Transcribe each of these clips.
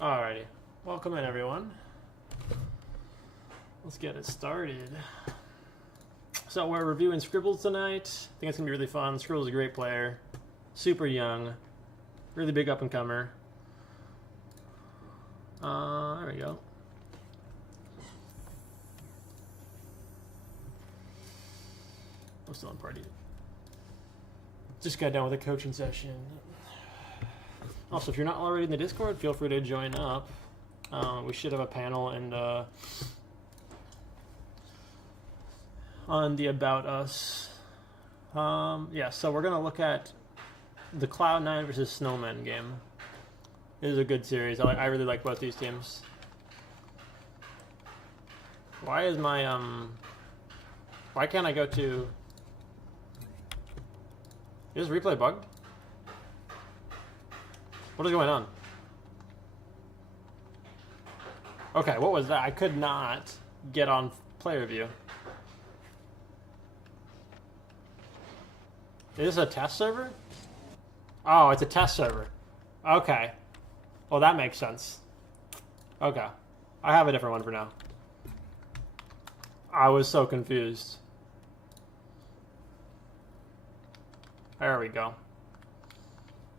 Alrighty, welcome in everyone. Let's get it started. So we're reviewing Scribbles tonight. I think it's gonna be really fun. Scribbles is a great player, super young, really big up and comer. There we go. I'm still in party. Just got done with a coaching session. Also, if you're not already in the Discord, feel free to join up. We should have a panel and on the About Us. Yeah, so we're gonna look at the Cloud9 versus Snowman game. It is a good series. I really like both these teams. Why is my why can't I go to? Is replay bugged? What is going on? Okay, what was that? I could not get on player view. Is this a test server? Oh, it's a test server. Okay. Well, that makes sense. Okay. I have a different one for now. I was so confused. There we go.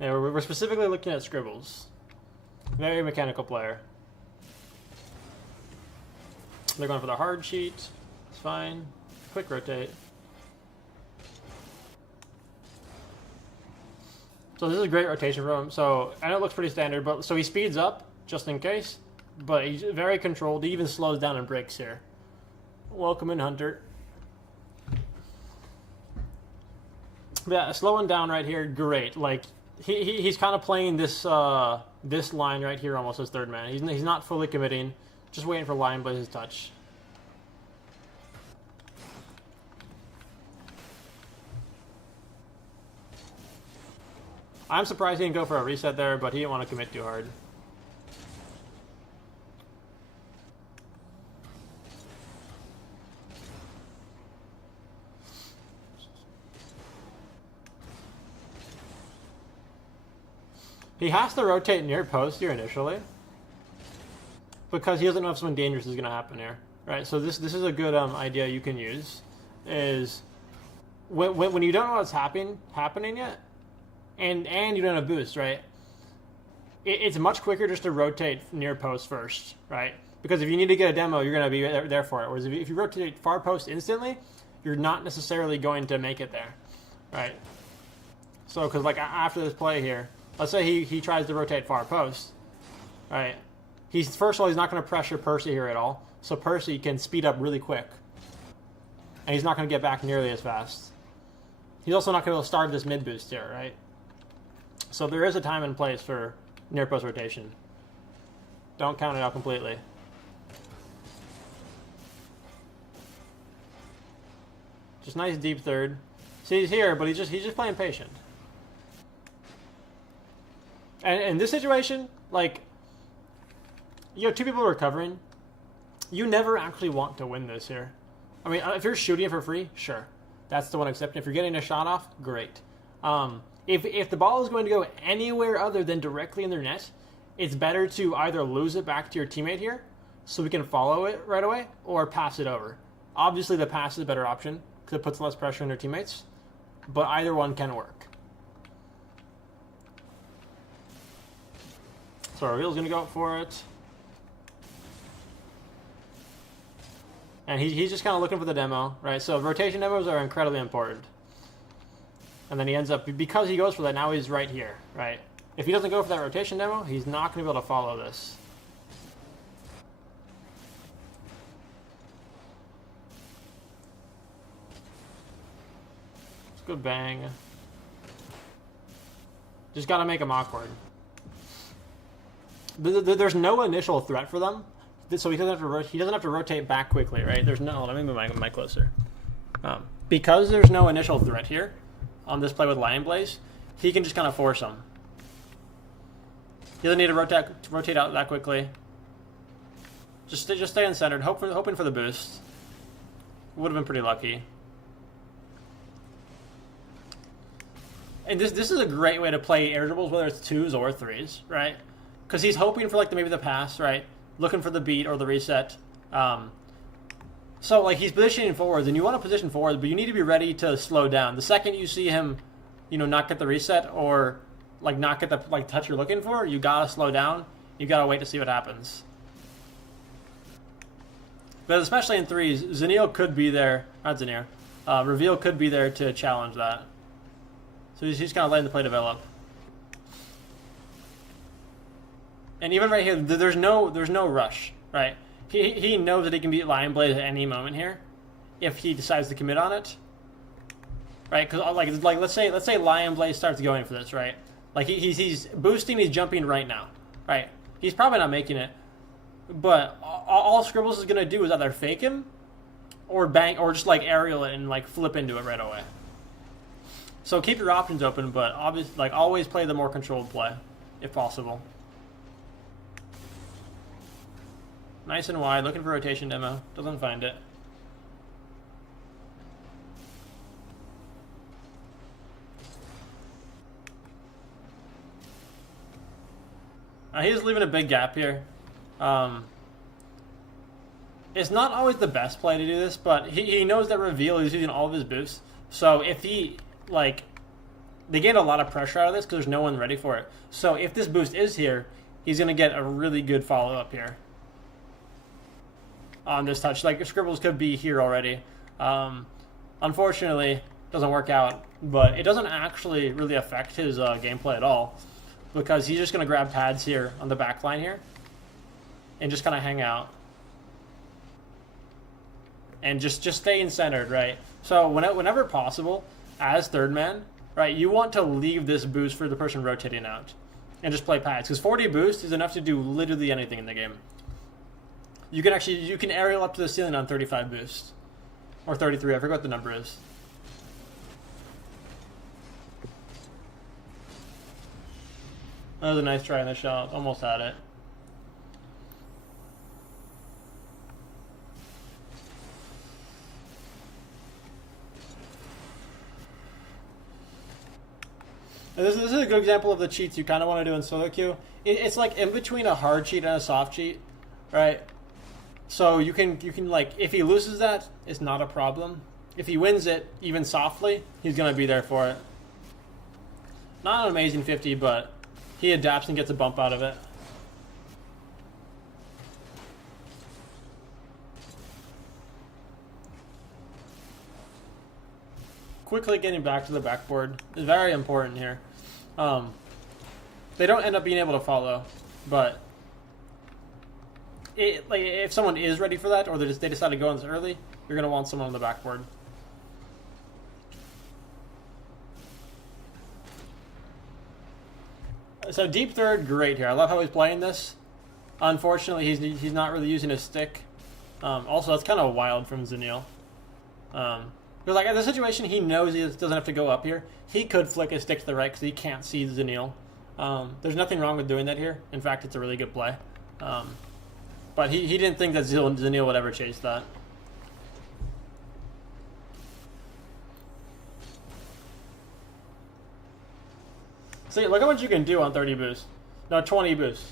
Yeah, we're specifically looking at Scribbles. Very mechanical player. They're going for the hard sheet. It's fine. Quick rotate. So this is a great rotation for him. So, and it looks pretty standard, but so he speeds up just in case, but he's very controlled. He even slows down and breaks here. Welcome in, Hunter. Yeah, slowing down right here, great. Like he's kind of playing this this line right here almost as third man. He's not fully committing, just waiting for Lion Blaze's touch. I'm surprised he didn't go for a reset there, but he didn't want to commit too hard. He has to rotate near post here initially because he doesn't know if something dangerous is going to happen here, right? So this is a good idea you can use is when you don't know what's happening yet, and you don't have boost, right? It's much quicker just to rotate near post first, right? Because if you need to get a demo, you're going to be there for it. Whereas if you rotate far post instantly, you're not necessarily going to make it there, right? So because like after this play here, let's say he tries to rotate far post, right? First of all, he's not going to pressure Percy here at all. So Percy can speed up really quick. And he's not going to get back nearly as fast. He's also not going to be able to start this mid boost here, right? So there is a time and place for near post rotation. Don't count it out completely. Just nice deep third. See, he's here, but he's just playing patient. And in this situation, like, you have two people recovering. You never actually want to win this here. I mean, if you're shooting it for free, sure. That's the one accepting. If you're getting a shot off, great. If the ball is going to go anywhere other than directly in their net, it's better to either lose it back to your teammate here, so we can follow it right away, or pass it over. Obviously, the pass is a better option, because it puts less pressure on their teammates, but either one can work. So Reveal's going to go up for it. And he's just kind of looking for the demo, right? So rotation demos are incredibly important. And then he ends up, because he goes for that, now he's right here, right? If he doesn't go for that rotation demo, he's not going to be able to follow this. It's a good bang. Just got to make him awkward. There's no initial threat for them, so he doesn't have to rotate back quickly, right? There's no. Let me move my mic closer. Because there's no initial threat here on this play with Lion Blaze, he can just kind of force them. He doesn't need to rotate out that quickly. Just stay uncentered, hoping for the boost. Would have been pretty lucky. And this is a great way to play air dribbles, whether it's 2s or 3s, right? because he's hoping for like maybe the pass, right? Looking for the beat or the reset. So like he's positioning forwards, and you want to position forwards, but you need to be ready to slow down. The second you see him, not get the reset or like not get the like touch you're looking for, you gotta slow down. You gotta wait to see what happens. But especially in threes, Zenil could be there. Not Zenir. Reveal could be there to challenge that. So he's kind of letting the play develop. And even right here, there's no rush, right? He knows that he can beat Lion Blade at any moment here, if he decides to commit on it, right? Because like let's say Lion Blade starts going for this, right? Like he's boosting, he's jumping right now, right? He's probably not making it, but all Scribbles is gonna do is either fake him, or bang, or just like aerial it and like flip into it right away. So keep your options open, but obviously, like always play the more controlled play, if possible. Nice and wide, looking for rotation demo. Doesn't find it. He's leaving a big gap here. It's not always the best play to do this, but he knows that Reveal is using all of his boosts. So if he, like, they get a lot of pressure out of this because there's no one ready for it. So if this boost is here, he's going to get a really good follow-up here on this touch. Like, Scribbles could be here already. Unfortunately, doesn't work out, but it doesn't actually really affect his gameplay at all, because he's just going to grab pads here on the back line here and just kind of hang out. And just staying centered, right? So whenever possible, as third man, right, you want to leave this boost for the person rotating out and just play pads, because 40 boost is enough to do literally anything in the game. You can aerial up to the ceiling on 35 boost. Or 33, I forgot what the number is. That was a nice try in the shot. Almost had it. And this is a good example of the cheats you kind of want to do in solo queue. It's like in between a hard cheat and a soft cheat, right? So you can like, if he loses that, it's not a problem. If he wins it, even softly, he's going to be there for it. Not an amazing 50, but he adapts and gets a bump out of it. Quickly getting back to the backboard is very important here. They don't end up being able to follow, but like if someone is ready for that, or they decide to go on this early, you're going to want someone on the backboard. So deep third, great here. I love how he's playing this. Unfortunately, he's not really using his stick. Also, that's kind of wild from Zenil. Because like in this situation, he knows he doesn't have to go up here. He could flick his stick to the right because he can't see Zenil. There's nothing wrong with doing that here. In fact, it's a really good play. But he didn't think that Zenil would ever chase that. See, look how much you can do on 30 boost. No, 20 boost.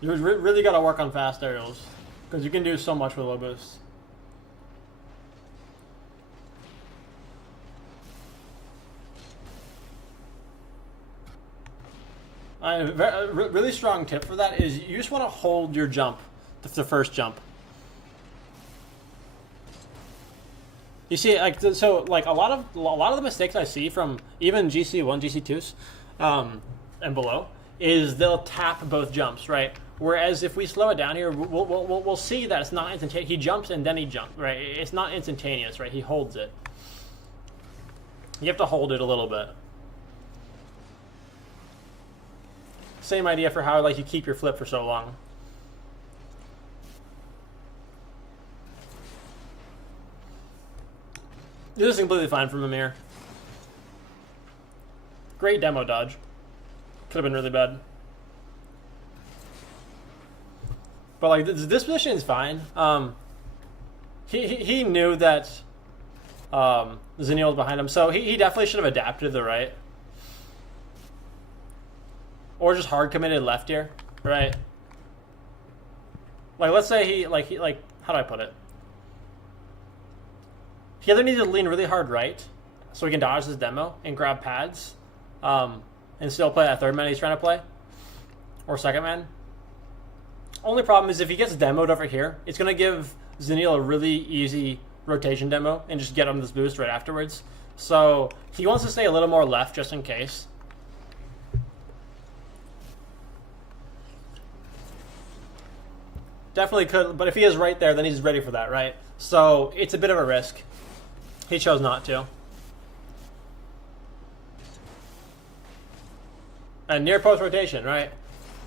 You really got to work on fast aerials, because you can do so much with low boost. A really strong tip for that is you just want to hold your jump, the first jump. You see, like, so like a lot of the mistakes I see from even GC1, GC2s, and below, is they'll tap both jumps, right? Whereas if we slow it down here, we'll see that it's not instantaneous. He jumps and then he jumps, right? It's not instantaneous, right? He holds it. You have to hold it a little bit. Same idea for how like you keep your flip for so long. This is completely fine from Amir. Great demo dodge. Could have been really bad. But like this position is fine. He knew that Zenil was behind him, so he definitely should have adapted to the right. or just hard committed left here, right? Like, let's say he how do I put it? He either needs to lean really hard right, so he can dodge this demo and grab pads, and still play that third man he's trying to play, or second man. Only problem is if he gets demoed over here, it's going to give Zenil a really easy rotation demo and just get him this boost right afterwards. So he wants to stay a little more left just in case. Definitely could, but if he is right there, then he's ready for that, right? So it's a bit of a risk. He chose not to. And near post rotation, right?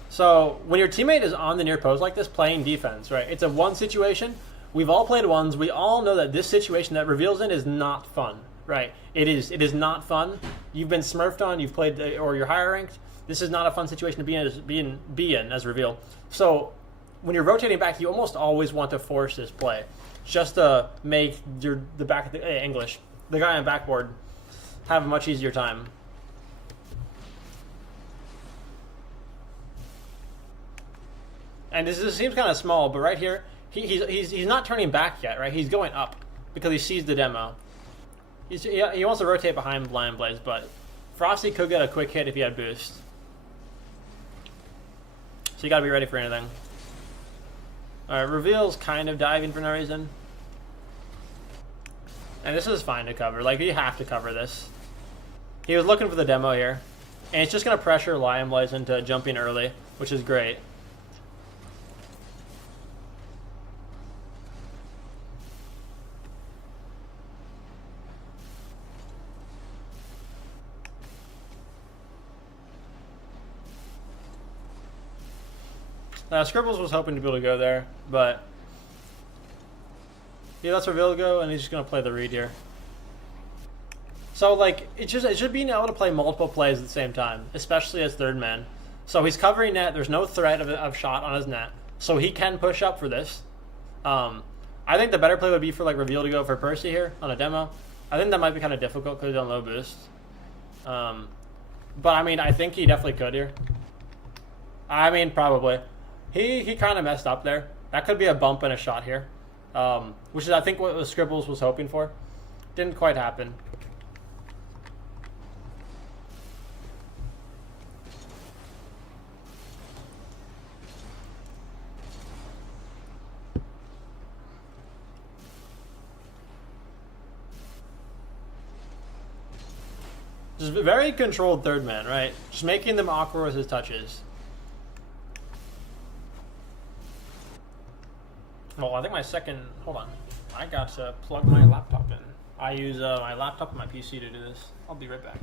So when your teammate is on the near post like this playing defense, right? It's a one situation. We've all played ones. We all know that this situation that reveals in is not fun, right? It is not fun. You've been smurfed on, you've played, or you're higher ranked. This is not a fun situation to be in as reveal. So when you're rotating back, you almost always want to force this play, just to make the back of the guy on backboard have a much easier time. And this seems kind of small, but right here, he's not turning back yet, right? He's going up because he sees the demo. He wants to rotate behind Lion Blaze, but Frosty could get a quick hit if he had boost. So you got to be ready for anything. Alright, reveal's kind of diving for no reason. And this is fine to cover. Like, you have to cover this. He was looking for the demo here. And it's just going to pressure Lion Blaze into jumping early, which is great. Scribbles was hoping to be able to go there, but he lets Reveal go, and he's just going to play the read here. So, like, it should be able to play multiple plays at the same time, especially as third man. So he's covering net. There's no threat of shot on his net, so he can push up for this. I think the better play would be for, like, Reveal to go for Percy here on a demo. I think that might be kind of difficult because he's on low boost. But, I mean, I think he definitely could here. I mean, probably. He kind of messed up there. That could be a bump and a shot here, which is, I think, what Scribbles was hoping for. Didn't quite happen. Just very controlled third man, right? Just making them awkward with his touches. Well, I think my second... Hold on. I got to plug my laptop in. I use my laptop and my PC to do this. I'll be right back.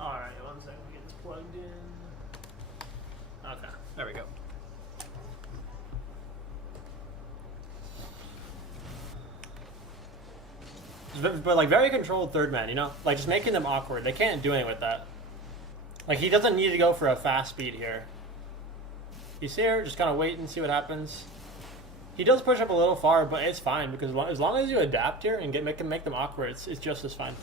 Alright, one second. Get this plugged in. Okay, there we go. But, like, very controlled third man, you know? Like, just making them awkward. They can't do anything with that. Like, he doesn't need to go for a fast speed here. He's here, just kind of wait and see what happens. He does push up a little far, but it's fine, because as long as you adapt here and make them awkward, it's just as fine.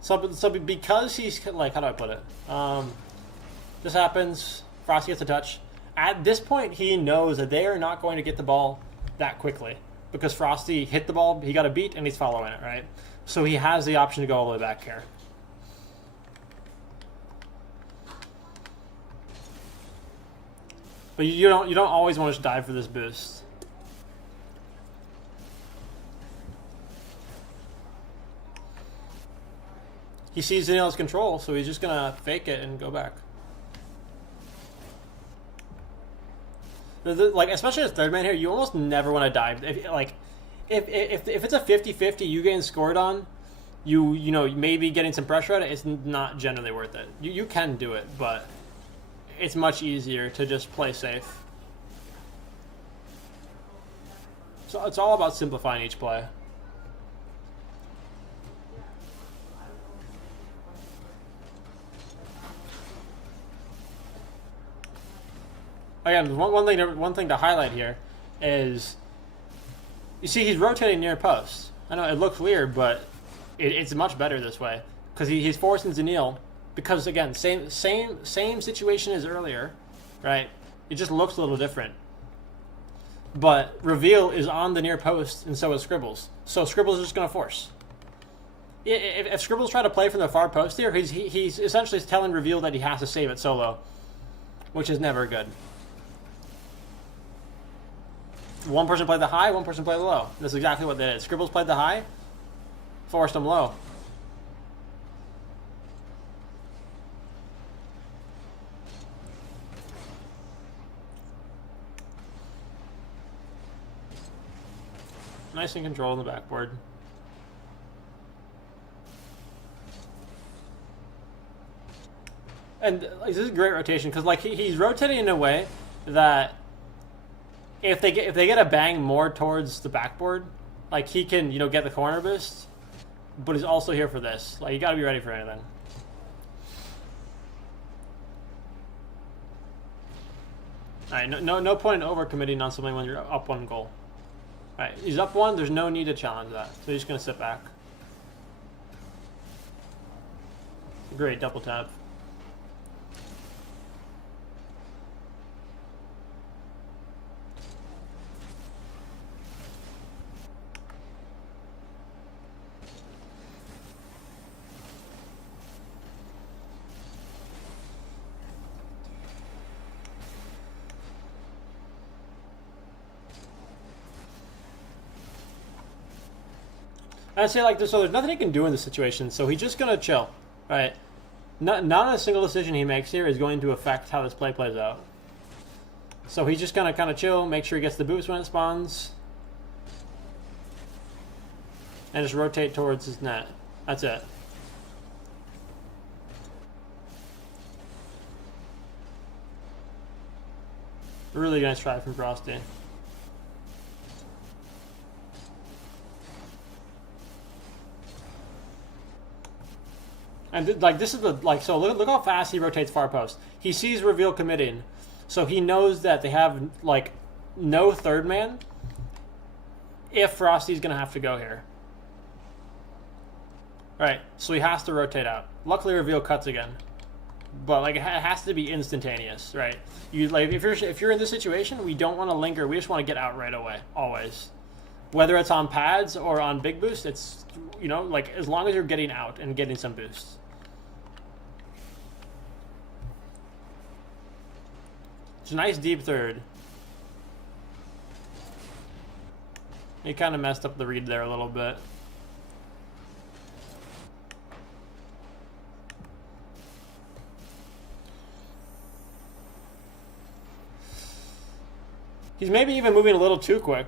So because he's, like, how do I put it? This happens, Frosty gets a touch. At this point, he knows that they are not going to get the ball that quickly because Frosty hit the ball, he got a beat, and he's following it, right? So he has the option to go all the way back here. But you don't always want to dive for this boost. He sees Zenil's control, so he's just gonna fake it and go back. Like, especially as third man here, you almost never want to dive. If it's a 50-50 you getting scored on, you know, maybe getting some pressure at it, it's not generally worth it. You can do it, but it's much easier to just play safe. So it's all about simplifying each play. Again, one thing to highlight here is, you see he's rotating near post. I know it looks weird, but it's much better this way because he's forcing Zanil. Because again, same situation as earlier, right? It just looks a little different. But Reveal is on the near post, and so is Scribbles. So Scribbles is just going to force. If Scribbles try to play from the far post here, he's essentially telling Reveal that he has to save it solo, which is never good. One person played the high, one person played the low. That's exactly what they did. Scribbles played the high, forced him low. Nice and control on the backboard. And this is great rotation because like he's rotating in a way that if they get a bang more towards the backboard, like he can get the corner boost, but he's also here for this. Like you got to be ready for anything. All right, no point in overcommitting on something when you're up one goal. All right, he's up one. There's no need to challenge that, so he's just gonna sit back. Great double tap. I'd say like this, so there's nothing he can do in this situation, so he's just gonna chill, right? Not a single decision he makes here is going to affect how this play plays out. So he's just gonna kind of chill, make sure he gets the boost when it spawns, and just rotate towards his net. That's it. Really nice try from Frosty. And like this is so look how fast he rotates far post. He sees Reveal committing, so he knows that they have like no third man if Frosty's gonna have to go here. Right, so he has to rotate out. Luckily Reveal cuts again, but like it has to be instantaneous, right? You like if you're in this situation, we don't want to linger. We just want to get out right away, always. Whether it's on pads or on big boost, it's like as long as you're getting out and getting some boosts. It's a nice deep third. He kind of messed up the read there a little bit. He's maybe even moving a little too quick.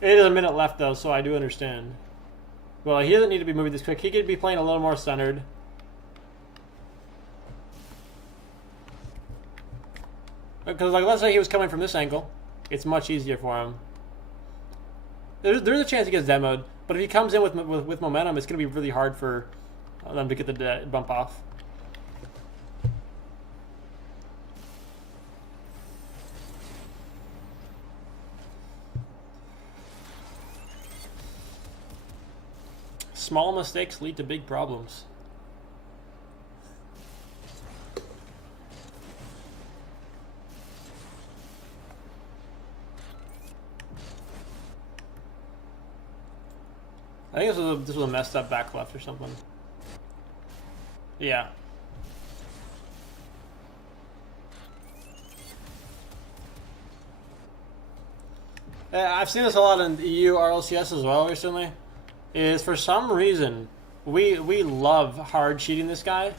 It is a minute left though, so I do understand. Well, he doesn't need to be moving this quick. He could be playing a little more centered. Because like let's say he was coming from this angle, it's much easier for him. There's a chance he gets demoed, but if he comes in with momentum, it's going to be really hard for them to get the bump off. Small mistakes lead to big problems. I think this was a messed up back left or something. Yeah. I've seen this a lot in EU RLCS as well recently. Is for some reason we love hard cheating this guy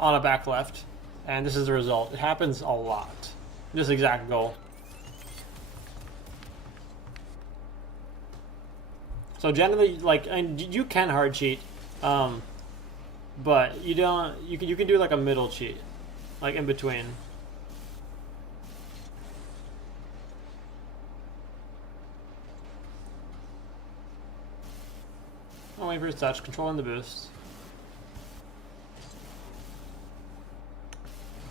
on a back left, and this is the result. It happens a lot. This exact goal. So generally, like, and you can hard cheat, but you don't. You can do like a middle cheat, like in between. I'm waiting for his touch, controlling the boost.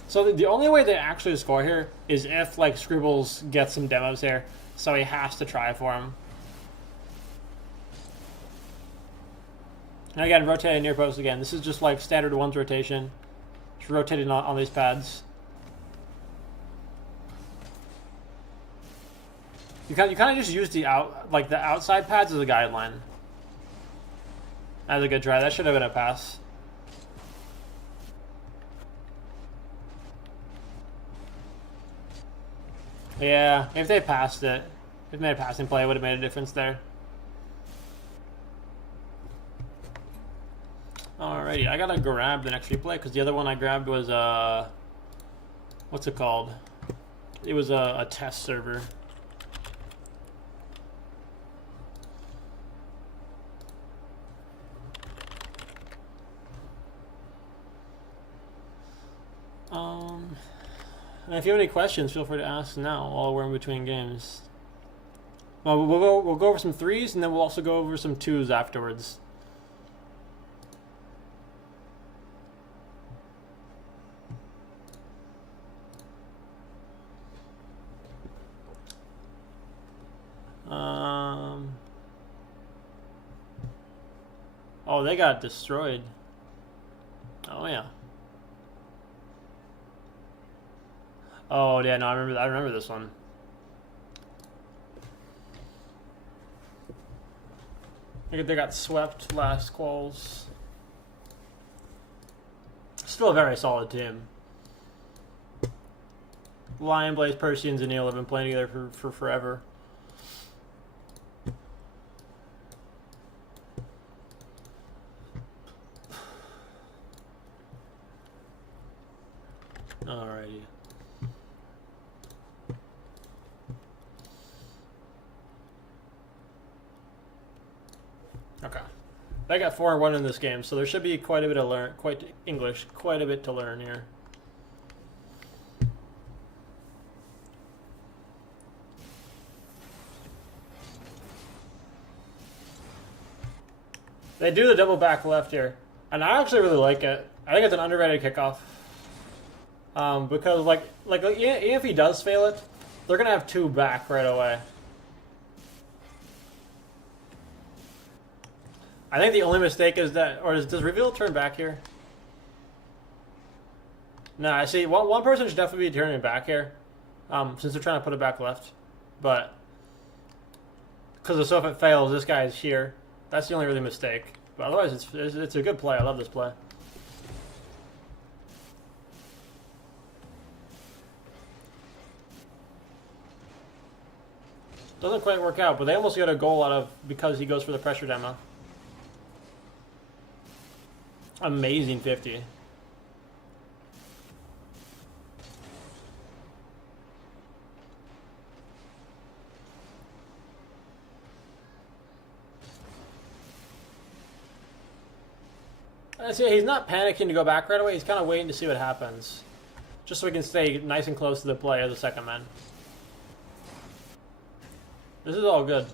So the only way they actually score here is if like Scribbles gets some demos here, so he has to try for him. And again, rotating near post again. This is just like standard ones rotation. Just rotating on these pads. You kind of just use the outside pads as a guideline. That was a good try. That should have been a pass. Yeah, if they passed it, if they made a passing play, it would have made a difference there. Alrighty, I gotta grab the next replay because the other one I grabbed was what's it called? It was a test server. And if you have any questions, feel free to ask now while we're in between games. Well, we'll go over some threes, and then we'll also go over some twos afterwards. Oh, they got destroyed. Oh yeah. Oh yeah, no, I remember this one. They got swept last quals. Still a very solid team. Lion Blaze, Persians, and Neil have been playing together for forever. Alrighty. Okay. I got 4-1 in this game, so there should be quite a bit to quite a bit to learn here. They do the double back left here, and I actually really like it. I think it's an underrated kickoff. Because like if he does fail it, they're gonna have two back right away. I think the only mistake is that, or does reveal turn back here? No, I see. One person should definitely be turning back here, since they're trying to put it back left. But because so if it fails, this guy is here. That's the only really mistake. But otherwise, it's a good play. I love this play. Doesn't quite work out, but they almost got a goal out of because he goes for the pressure demo. Amazing 50. I see he's not panicking to go back right away. He's kind of waiting to see what happens. Just so he can stay nice and close to the play as a second man. This is all good.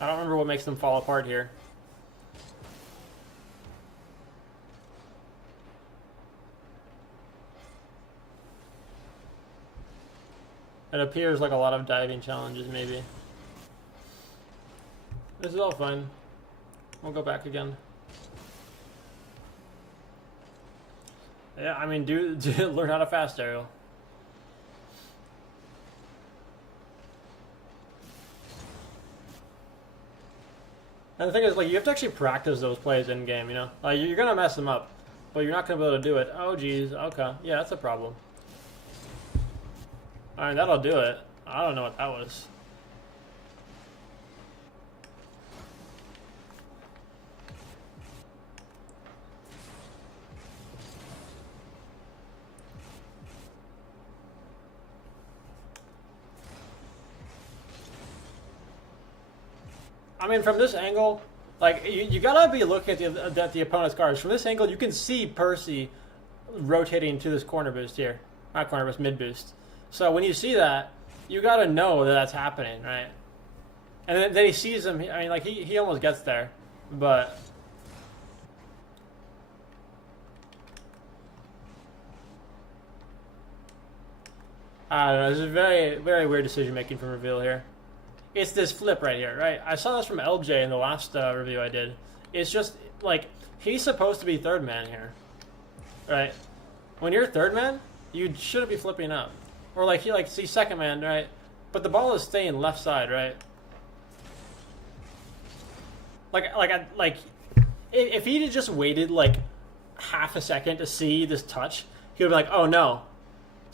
I don't remember what makes them fall apart here. It appears like a lot of diving challenges, maybe. This is all fine. We'll go back again. Yeah, I mean, do learn how to fast aerial. And the thing is, like, you have to actually practice those plays in game, you know? Like, you're gonna mess them up, but you're not gonna be able to do it. Oh, geez. Okay. Yeah, that's a problem. Alright, that'll do it. I don't know what that was. I mean, from this angle, like you gotta be looking at the opponent's cards. From this angle, you can see Percy rotating to this corner boost here, not corner boost, mid boost. So when you see that, you gotta know that that's happening, right? And then he sees him. I mean, like he almost gets there, but. I don't know. This is very, very weird decision making from Reveal here. It's this flip right here, right? I saw this from LJ in the last review I did. It's just like he's supposed to be third man here, right? When you're third man, you shouldn't be flipping up, or like he's second man, right? But the ball is staying left side, right? Like if he had just waited like half a second to see this touch, he would be like, oh no.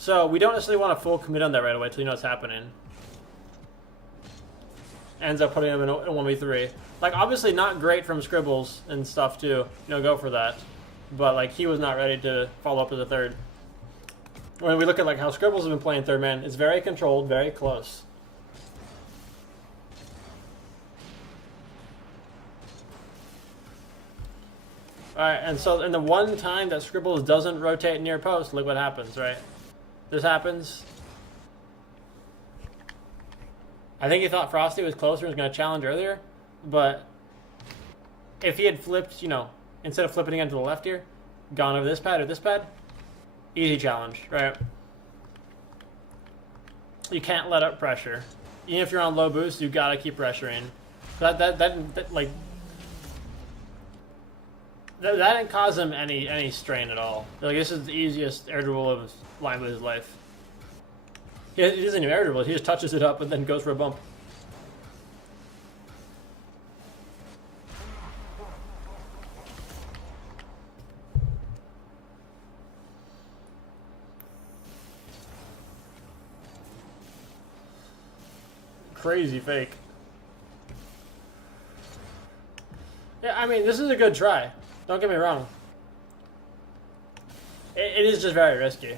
So we don't necessarily want to full commit on that right away until you know what's happening. Ends up putting him in a 1v3. Like, obviously not great from Scribbles and stuff to, go for that. But, like, he was not ready to follow up as a third. When we look at, like, how Scribbles has been playing third man, it's very controlled, very close. Alright, and the one time that Scribbles doesn't rotate near post, look what happens, right? This happens. I think he thought Frosty was closer and was going to challenge earlier, but if he had flipped, instead of flipping again to the left here, gone over this pad or this pad, easy challenge, right? You can't let up pressure. Even if you're on low boost, you got to keep pressuring. That didn't cause him any strain at all. Like, this is the easiest air dribble of his line with his life. He doesn't even air dribble, he just touches it up and then goes for a bump. Crazy fake. Yeah, I mean, this is a good try. Don't get me wrong. It is just very risky.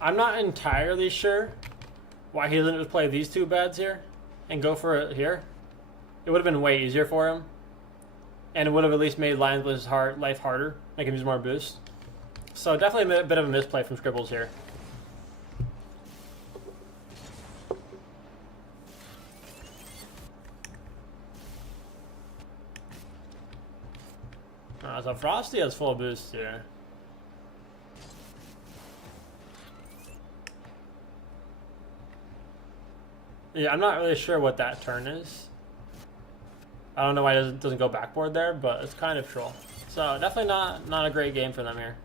I'm not entirely sure why he didn't just play these two bads here and go for it here. It would have been way easier for him. And it would have at least made Lions' life harder, make him use more boost. So definitely a bit of a misplay from Scribbles here. So Frosty has full boost here. Yeah, I'm not really sure what that turn is. I don't know why it doesn't go backboard there, but it's kind of troll. So definitely not a great game for them here.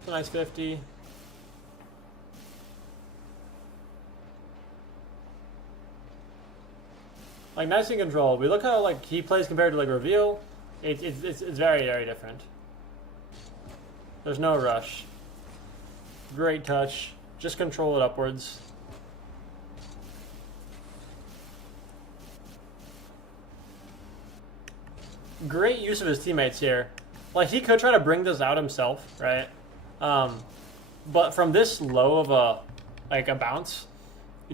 It's a nice 50. Like, nice and controlled. We look how like he plays compared to like Reveal. It's very, very different. There's no rush. Great touch. Just control it upwards. Great use of his teammates here. Like, he could try to bring this out himself, right? But from this low of a bounce,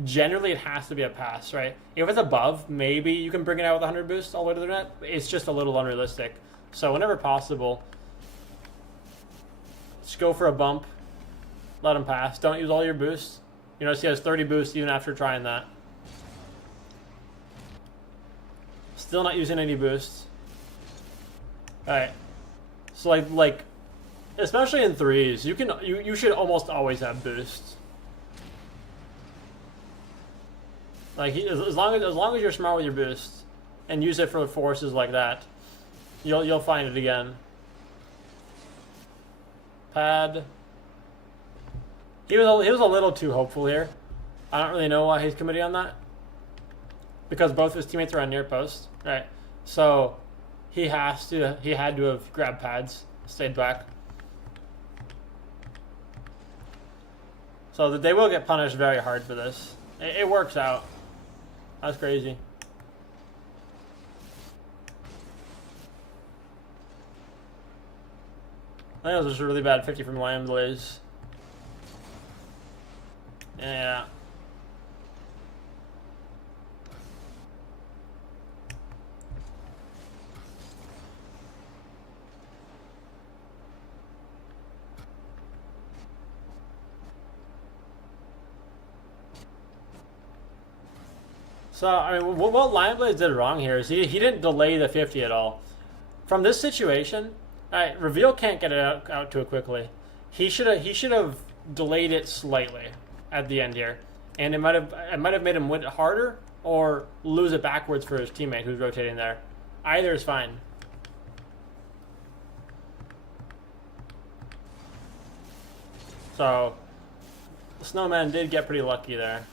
generally it has to be a pass, right? If it's above, maybe you can bring it out with 100 boost all the way to the net. It's just a little unrealistic. So whenever possible, just go for a bump. Let him pass. Don't use all your boosts. You notice he has 30 boosts even after trying that. Still not using any boosts. Alright. So like especially in threes, you should almost always have boosts. Like, as long as you're smart with your boosts and use it for forces like that, you'll find it again. Pad. He was a little too hopeful here. I don't really know why he's committing on that. Because both his teammates are on near post, right? So he had to have grabbed pads, stayed back. So that they will get punished very hard for this. It works out. That's crazy. I think it was just a really bad 50 from Lamblaze. Yeah. So, I mean, what Lionblaze did wrong here is he didn't delay the 50 at all. From this situation, Reveal can't get it out too quickly. He should have delayed it slightly at the end here, and it might have made him win it harder or lose it backwards for his teammate who's rotating there. Either is fine. So, the Snowman did get pretty lucky there.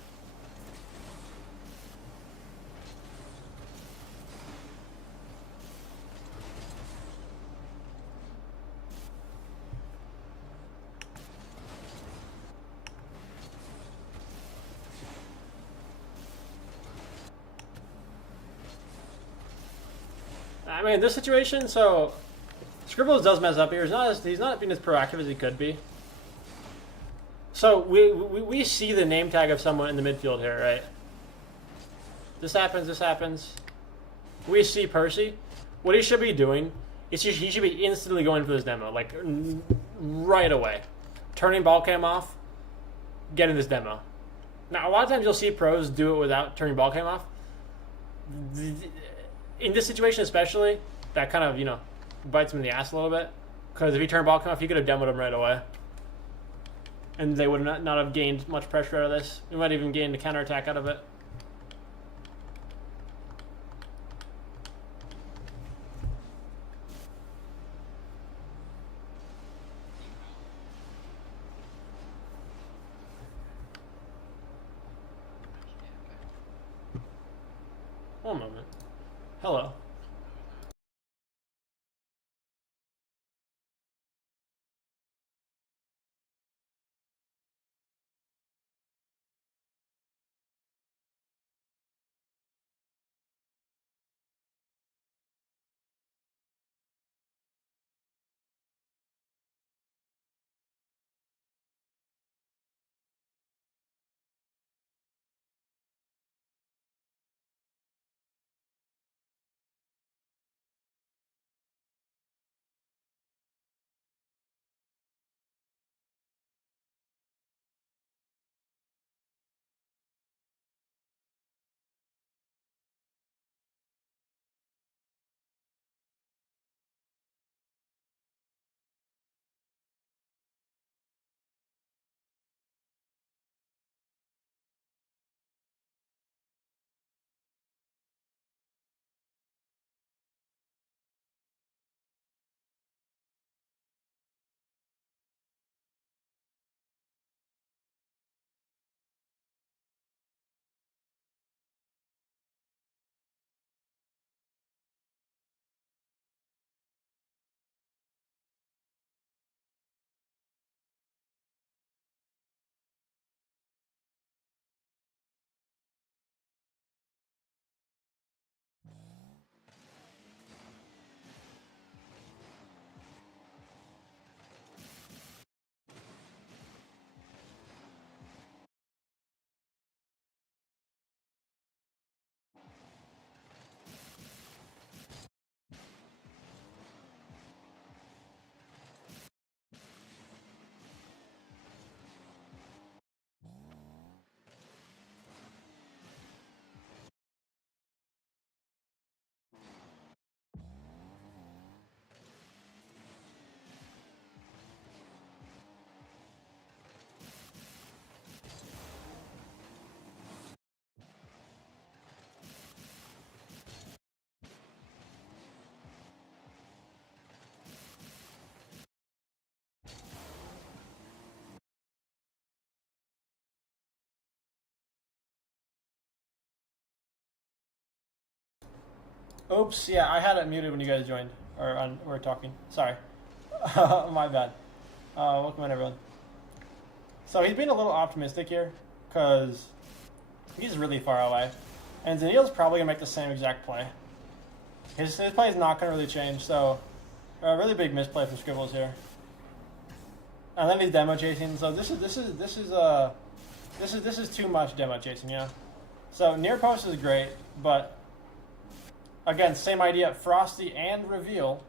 I mean, in this situation, so Scribbles does mess up here. He's not being as proactive as he could be. So we see the name tag of someone in the midfield here, right? This happens. We see Percy. What he should be doing is he should be instantly going for this demo, like right away. Turning ball cam off, getting this demo. Now, a lot of times you'll see pros do it without turning ball cam off. In this situation especially, that kind of, bites him in the ass a little bit. Because if he turned ball cam off, he could have demoed him right away. And they would not have gained much pressure out of this. We might even gain the counterattack out of it. One moment. Hello. Oops, yeah, I had it muted when you guys joined, or were talking. Sorry. My bad. Welcome in, everyone. So he's being a little optimistic here, because he's really far away. And Zaniel's probably going to make the same exact play. His play is not going to really change, so a really big misplay from Scribbles here. And then he's demo chasing. So this is too much demo chasing, yeah. So near post is great, but again, same idea. Frosty and Reveal,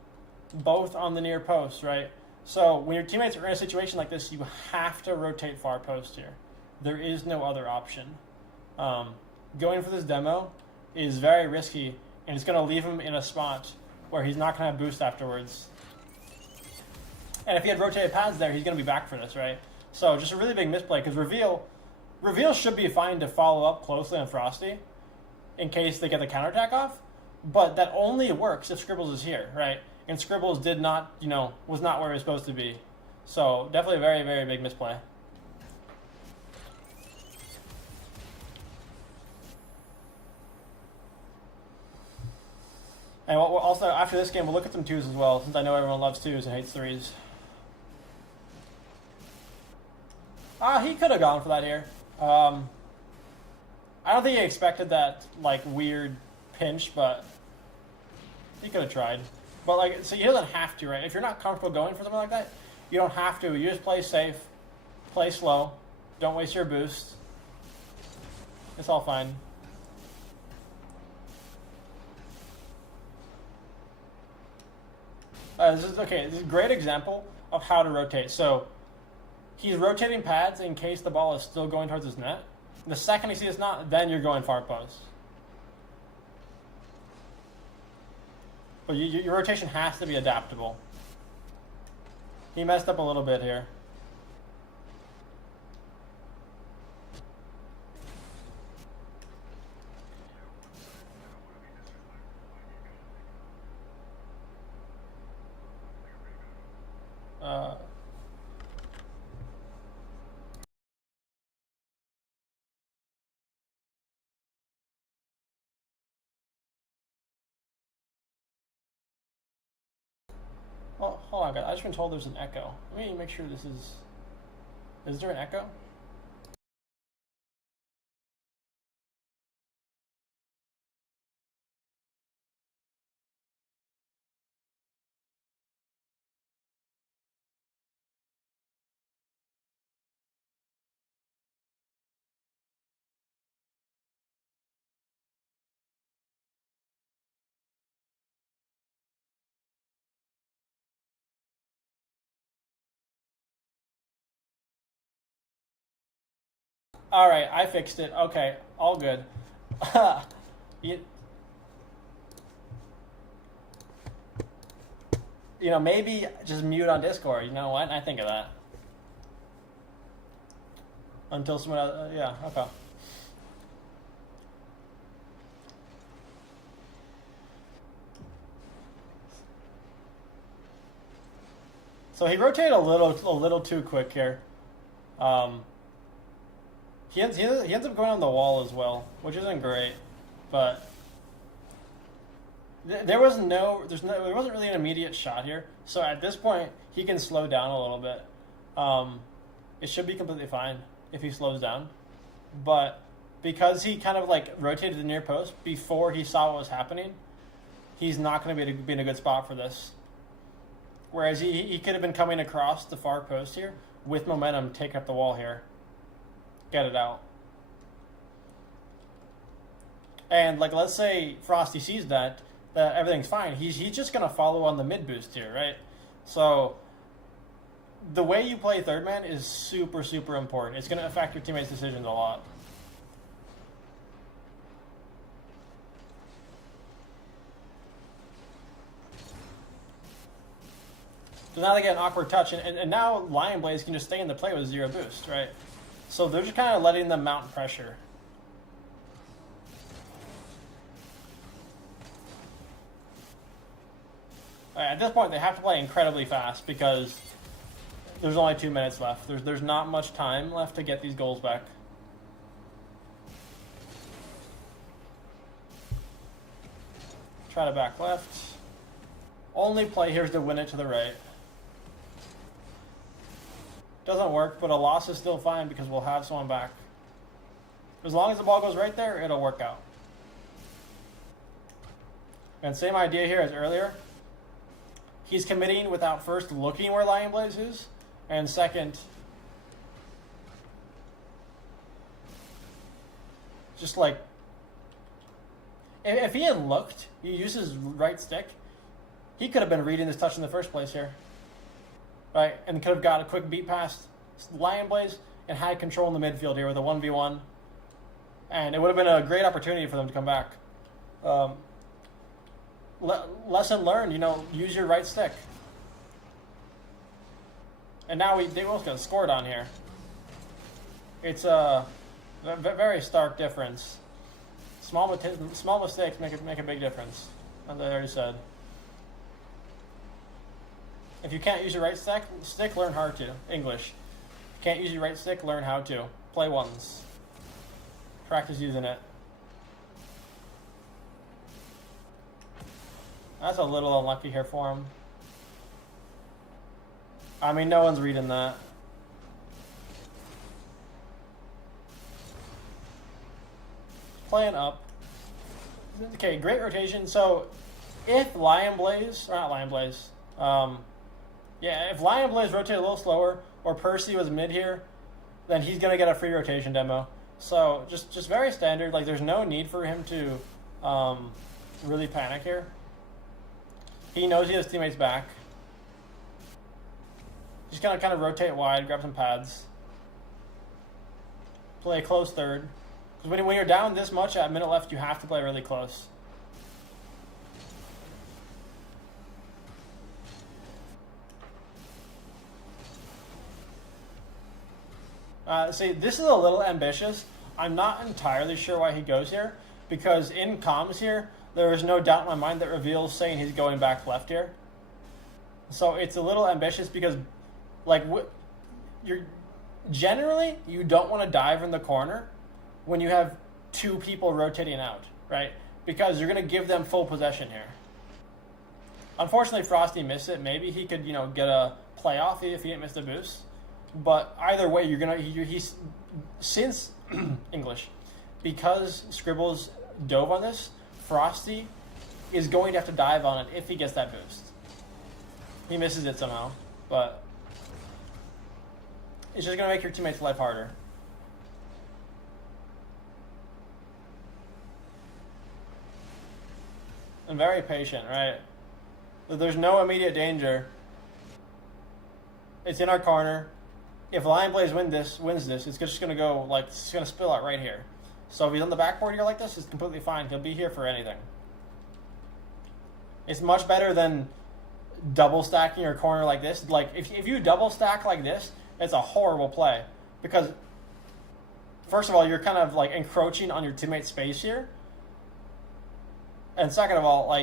both on the near post, right? So when your teammates are in a situation like this, you have to rotate far post here. There is no other option. Going for this demo is very risky, and it's going to leave him in a spot where he's not going to have boost afterwards. And if he had rotated pads there, he's going to be back for this, right? So just a really big misplay, because Reveal should be fine to follow up closely on Frosty in case they get the counterattack off, but that only works if Scribbles is here, right? And Scribbles did not, was not where he was supposed to be. So definitely a very, very big misplay. And we'll also, after this game, we'll look at some 2s as well, since I know everyone loves 2s and hates 3s. He could have gone for that here. I don't think he expected that, weird pinch, but he could have tried. But, so he doesn't have to, right? If you're not comfortable going for something like that, you don't have to. You just play safe, play slow, don't waste your boost. It's all fine. This is a great example of how to rotate. So he's rotating pads in case the ball is still going towards his net. The second he sees it's not, then you're going far post. But your rotation has to be adaptable. He messed up a little bit here. Well, hold on, guys. I just been told there's an echo. Let me make sure this is... Is there an echo? All right, I fixed it. Okay, all good. Maybe just mute on Discord. You know what? I think of that. Until someone else, yeah, okay. So he rotated a little too quick here. He ends up going on the wall as well, which isn't great, but there wasn't really an immediate shot here. So at this point, he can slow down a little bit. It should be completely fine if he slows down, but because he kind of rotated the near post before he saw what was happening, he's not going to be in a good spot for this. Whereas he could have been coming across the far post here with momentum, take up the wall here. Get it out. And let's say Frosty sees that everything's fine. He's just gonna follow on the mid boost here, right? So the way you play third man is super, super important. It's gonna affect your teammates' decisions a lot. So now they get an awkward touch, and now Lion Blaze can just stay in the play with 0 boost, right? So they're just kind of letting them mount pressure. At this point, they have to play incredibly fast because there's only 2 minutes left. There's not much time left to get these goals back. Try to back left. Only play here is to win it to the right. Doesn't work, but a loss is still fine because we'll have someone back. As long as the ball goes right there, it'll work out. And same idea here as earlier. He's committing without first looking where Lion Blaze is, And second, just like, if he had looked, he used his right stick, he could have been reading this touch in the first place here. Right? And could have got a quick beat past Lion Blaze and had control in the midfield here with a 1v1. And it would have been a great opportunity for them to come back. Lesson learned, use your right stick. And now they both got scored on here. It's a very stark difference. Small mistakes make a big difference, as I already said. If you can't use your right stick, learn how to. English. If you can't use your right stick, learn how to. Play once. Practice using it. That's a little unlucky here for him. I mean, no one's reading that. Playing up. Okay, great rotation. So, if Lion Blaze, or not Lion Blaze, if Lion Blaze rotated a little slower, or Percy was mid here, then he's going to get a free rotation demo. So, just very standard. Like, there's no need for him to really panic here. He knows he has teammates back. Just gonna kind of rotate wide, grab some pads. Play a close third. Because when you're down this much at minute left, you have to play really close. See, this is a little ambitious. I'm not entirely sure why he goes here. Because in comms here, there is no doubt in my mind that reveals saying he's going back left here. So it's a little ambitious because, like, generally you don't want to dive in the corner when you have two people rotating out, right? Because you're going to give them full possession here. Unfortunately, Frosty missed it. Maybe he could, get a playoff if he didn't miss the boost. But either way, he's since English, because Scribbles dove on this, Frosty is going to have to dive on it if he gets that boost. He misses it somehow, but it's just going to make your teammates' life harder. And very patient, right? There's no immediate danger. It's in our corner. If Lion Blaze wins this, it's just going to go, it's going to spill out right here. So if he's on the backboard here like this, it's completely fine. He'll be here for anything. It's much better than double stacking your corner like this. Like, if you double stack like this, it's a horrible play. Because, first of all, you're kind of, encroaching on your teammate's space here. And second of all,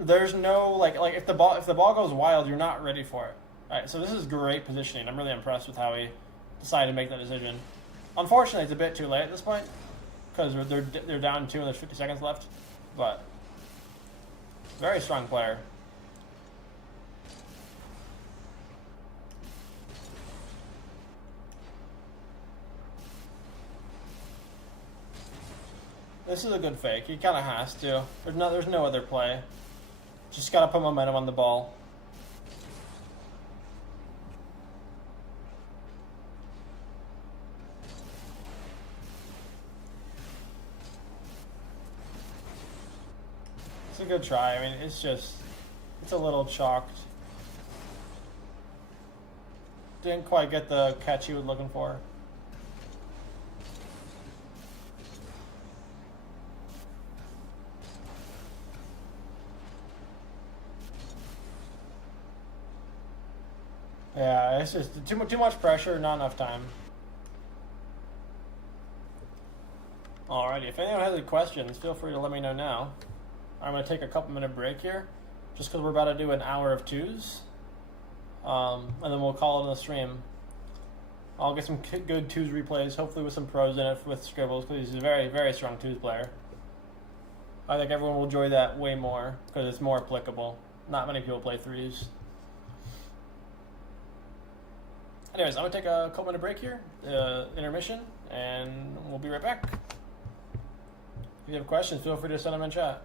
there's no, if the ball goes wild, you're not ready for it. Alright, so this is great positioning. I'm really impressed with how he decided to make that decision. Unfortunately, it's a bit too late at this point, because they're down 2 and there's 50 seconds left. But very strong player. This is a good fake. He kind of has to. There's no other play. Just got to put momentum on the ball. It's a good try. I mean, it's a little chalked. Didn't quite get the catch he was looking for. Yeah, it's just too much pressure, not enough time. Alrighty, if anyone has any questions, feel free to let me know now. I'm going to take a couple-minute break here, just because we're about to do an hour of twos. And then we'll call it a stream. I'll get some good twos replays, hopefully with some pros in it with Scribbles, because he's a very, very strong twos player. I think everyone will enjoy that way more, because it's more applicable. Not many people play threes. Anyways, I'm going to take a couple-minute break here, intermission, and we'll be right back. If you have questions, feel free to send them in chat.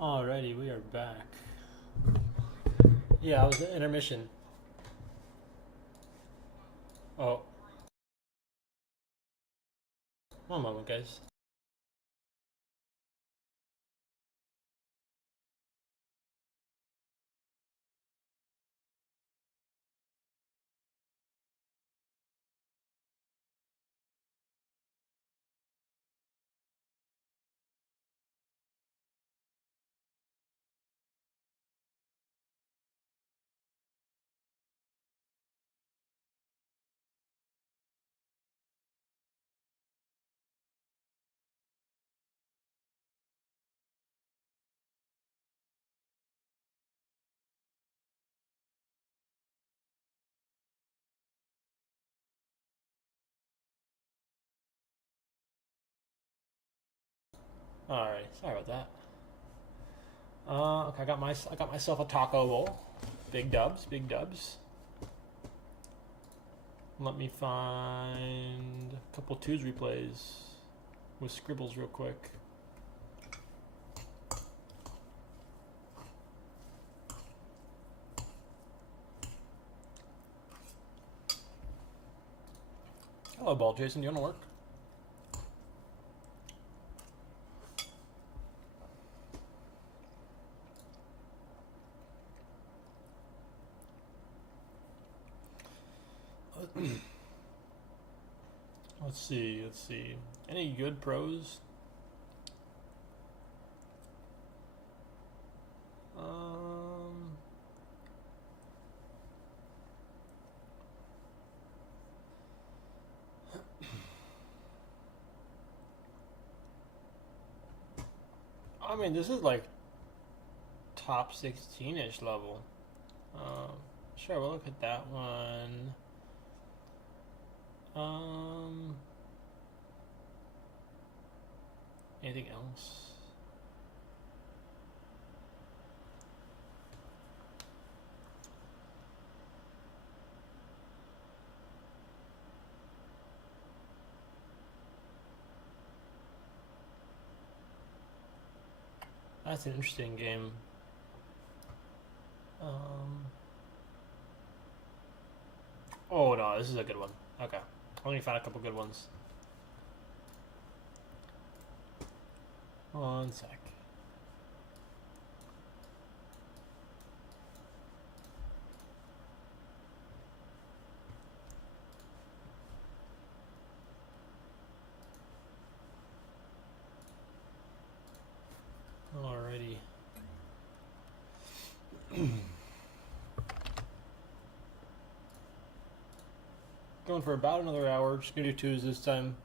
Alrighty, we are back. Yeah, I was at intermission. Oh. One moment, guys. Alright, sorry about that. Okay, I got myself a taco bowl. Big dubs, big dubs. Let me find a couple twos replays with scribbles real quick. Hello, Ball Jason. Do you want to work? Let's see. Any good pros? I mean, this is like top 16-ish level. Sure, we'll look at that one. Anything else? That's an interesting game. Oh no, this is a good one. Okay, let me find a couple good ones. One sec. Alrighty. Going for about another hour. Just gonna do twos this time.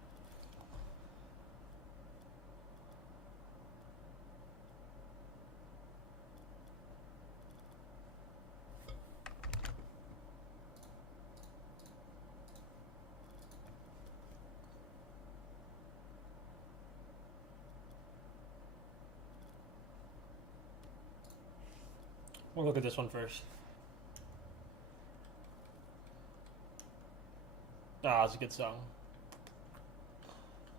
We'll look at this one first. Ah, it's a good song.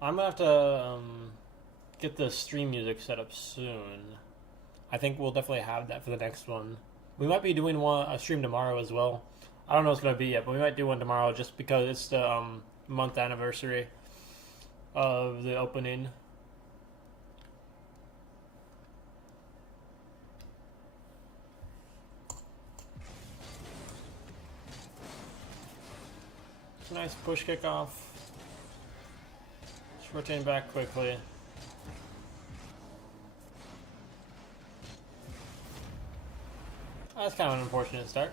I'm gonna have to get the stream music set up soon. I think we'll definitely have that for the next one. We might be doing a stream tomorrow as well. I don't know what it's gonna be yet, but we might do one tomorrow just because it's the month anniversary of the opening. Nice push kickoff. Just rotating back quickly. That's kind of an unfortunate start.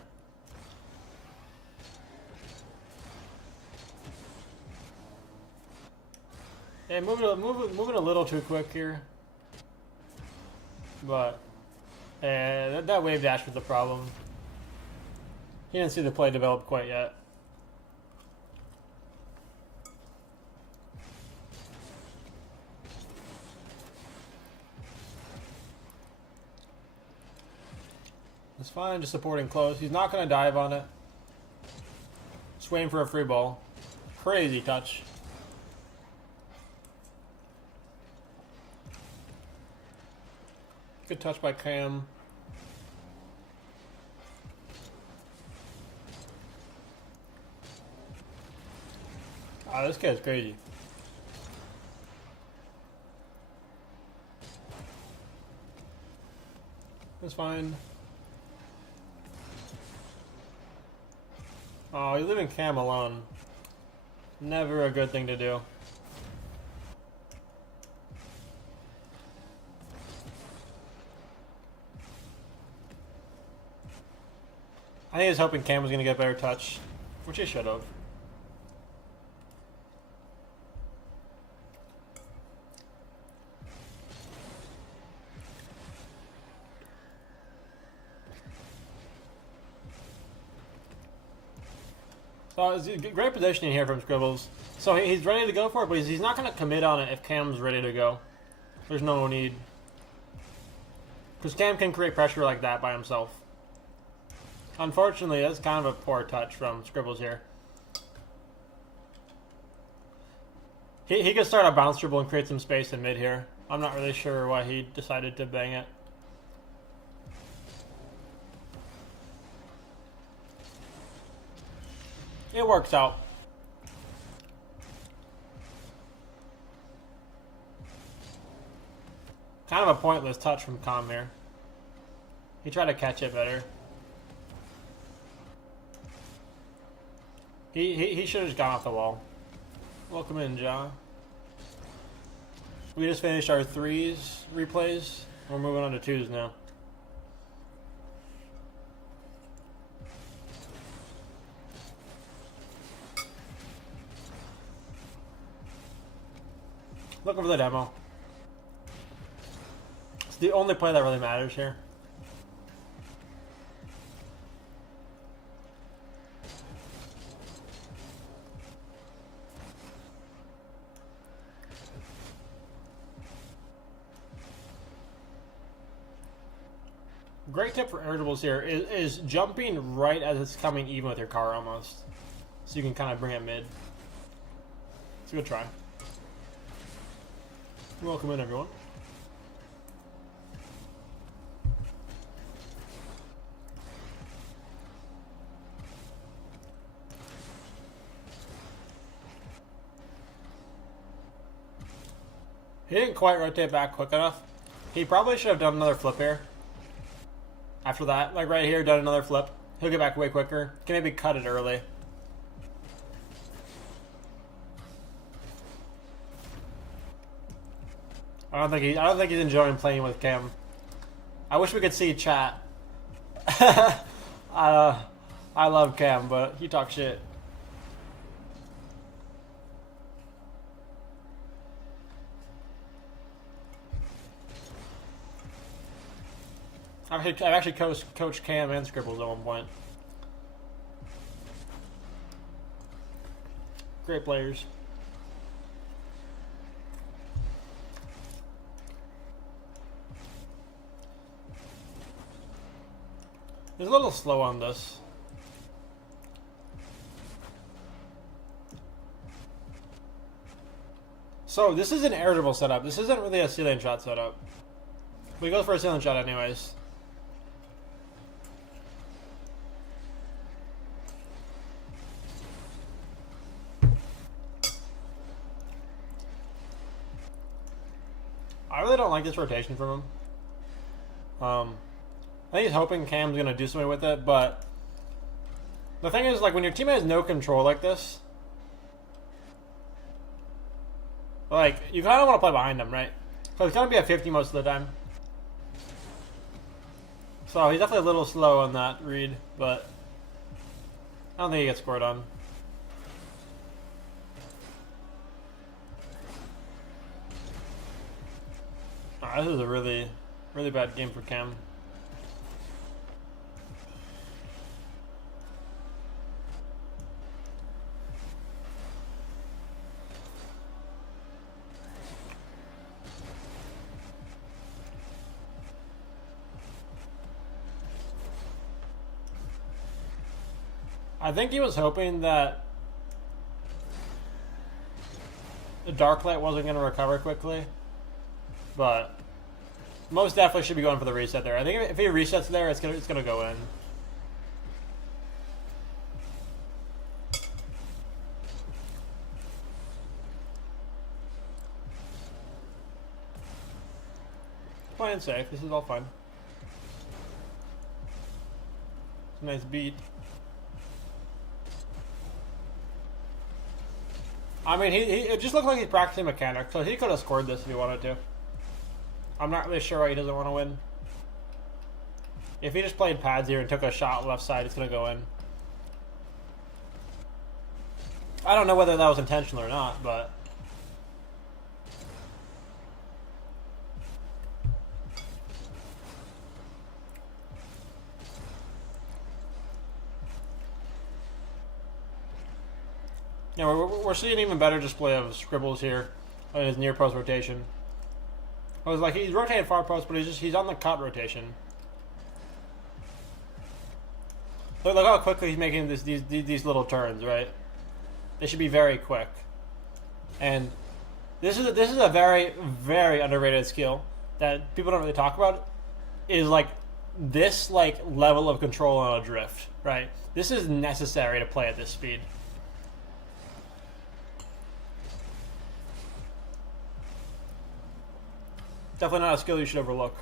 Yeah, moving a little too quick here. But that wave dash was the problem. He didn't see the play develop quite yet. It's fine, just supporting close. He's not going to dive on it. Just waiting for a free ball. Crazy touch. Good touch by Cam. Oh, this guy's crazy. That's fine. Oh, you're leaving Cam alone. Never a good thing to do. I think he was hoping Cam was going to get better touch, which he should have. So it's great positioning here from Scribbles. So he's ready to go for it, but he's not going to commit on it if Cam's ready to go. There's no need. Because Cam can create pressure like that by himself. Unfortunately, that's kind of a poor touch from Scribbles here. He could start a bounce dribble and create some space in mid here. I'm not really sure why he decided to bang it. It works out. Kind of a pointless touch from Com here. He tried to catch it better. He should have just gone off the wall. Welcome in, Ja. We just finished our 3s replays. We're moving on to 2s now. Looking for the demo. It's the only play that really matters here. Great tip for air dribbles here is jumping right as it's coming even with your car almost. So you can kind of bring it mid. It's a good try. Welcome in, everyone. He didn't quite rotate back quick enough. He probably should have done another flip here. After that, like right here, done another flip. He'll get back way quicker. Can maybe cut it early. I don't think he's enjoying playing with Cam. I wish we could see chat. I love Cam, but he talks shit. I've actually coached Cam and Scribbles at one point. Great players. He's a little slow on this. So this is an air dribble setup. This isn't really a ceiling shot setup. But he goes for a ceiling shot anyways. I really don't like this rotation from him. I think he's hoping Cam's going to do something with it, but the thing is, like, when your teammate has no control like this, like, you kind of want to play behind him, right? So it's going to be a 50 most of the time. So he's definitely a little slow on that read, but I don't think he gets scored on. Oh, this is a really, really bad game for Cam. I think he was hoping that the dark light wasn't going to recover quickly, but Most definitely should be going for the reset there. I think if he resets there, it's gonna go in. Playing safe. This is all fine. It's a nice beat. I mean, it just looked like he's practicing mechanics, so he could have scored this if he wanted to. I'm not really sure why he doesn't want to win. If he just played pads here and took a shot left side, it's going to go in. I don't know whether that was intentional or not, but... Yeah, we're seeing an even better display of Scribbles here in his near post rotation. I was like, he's rotating far post, but he's on the cut rotation. Look how quickly he's making these little turns, right? They should be very quick. And this is a very, very underrated skill that people don't really talk about. Is like this level of control on a drift, right? This is necessary to play at this speed. Definitely not a skill you should overlook.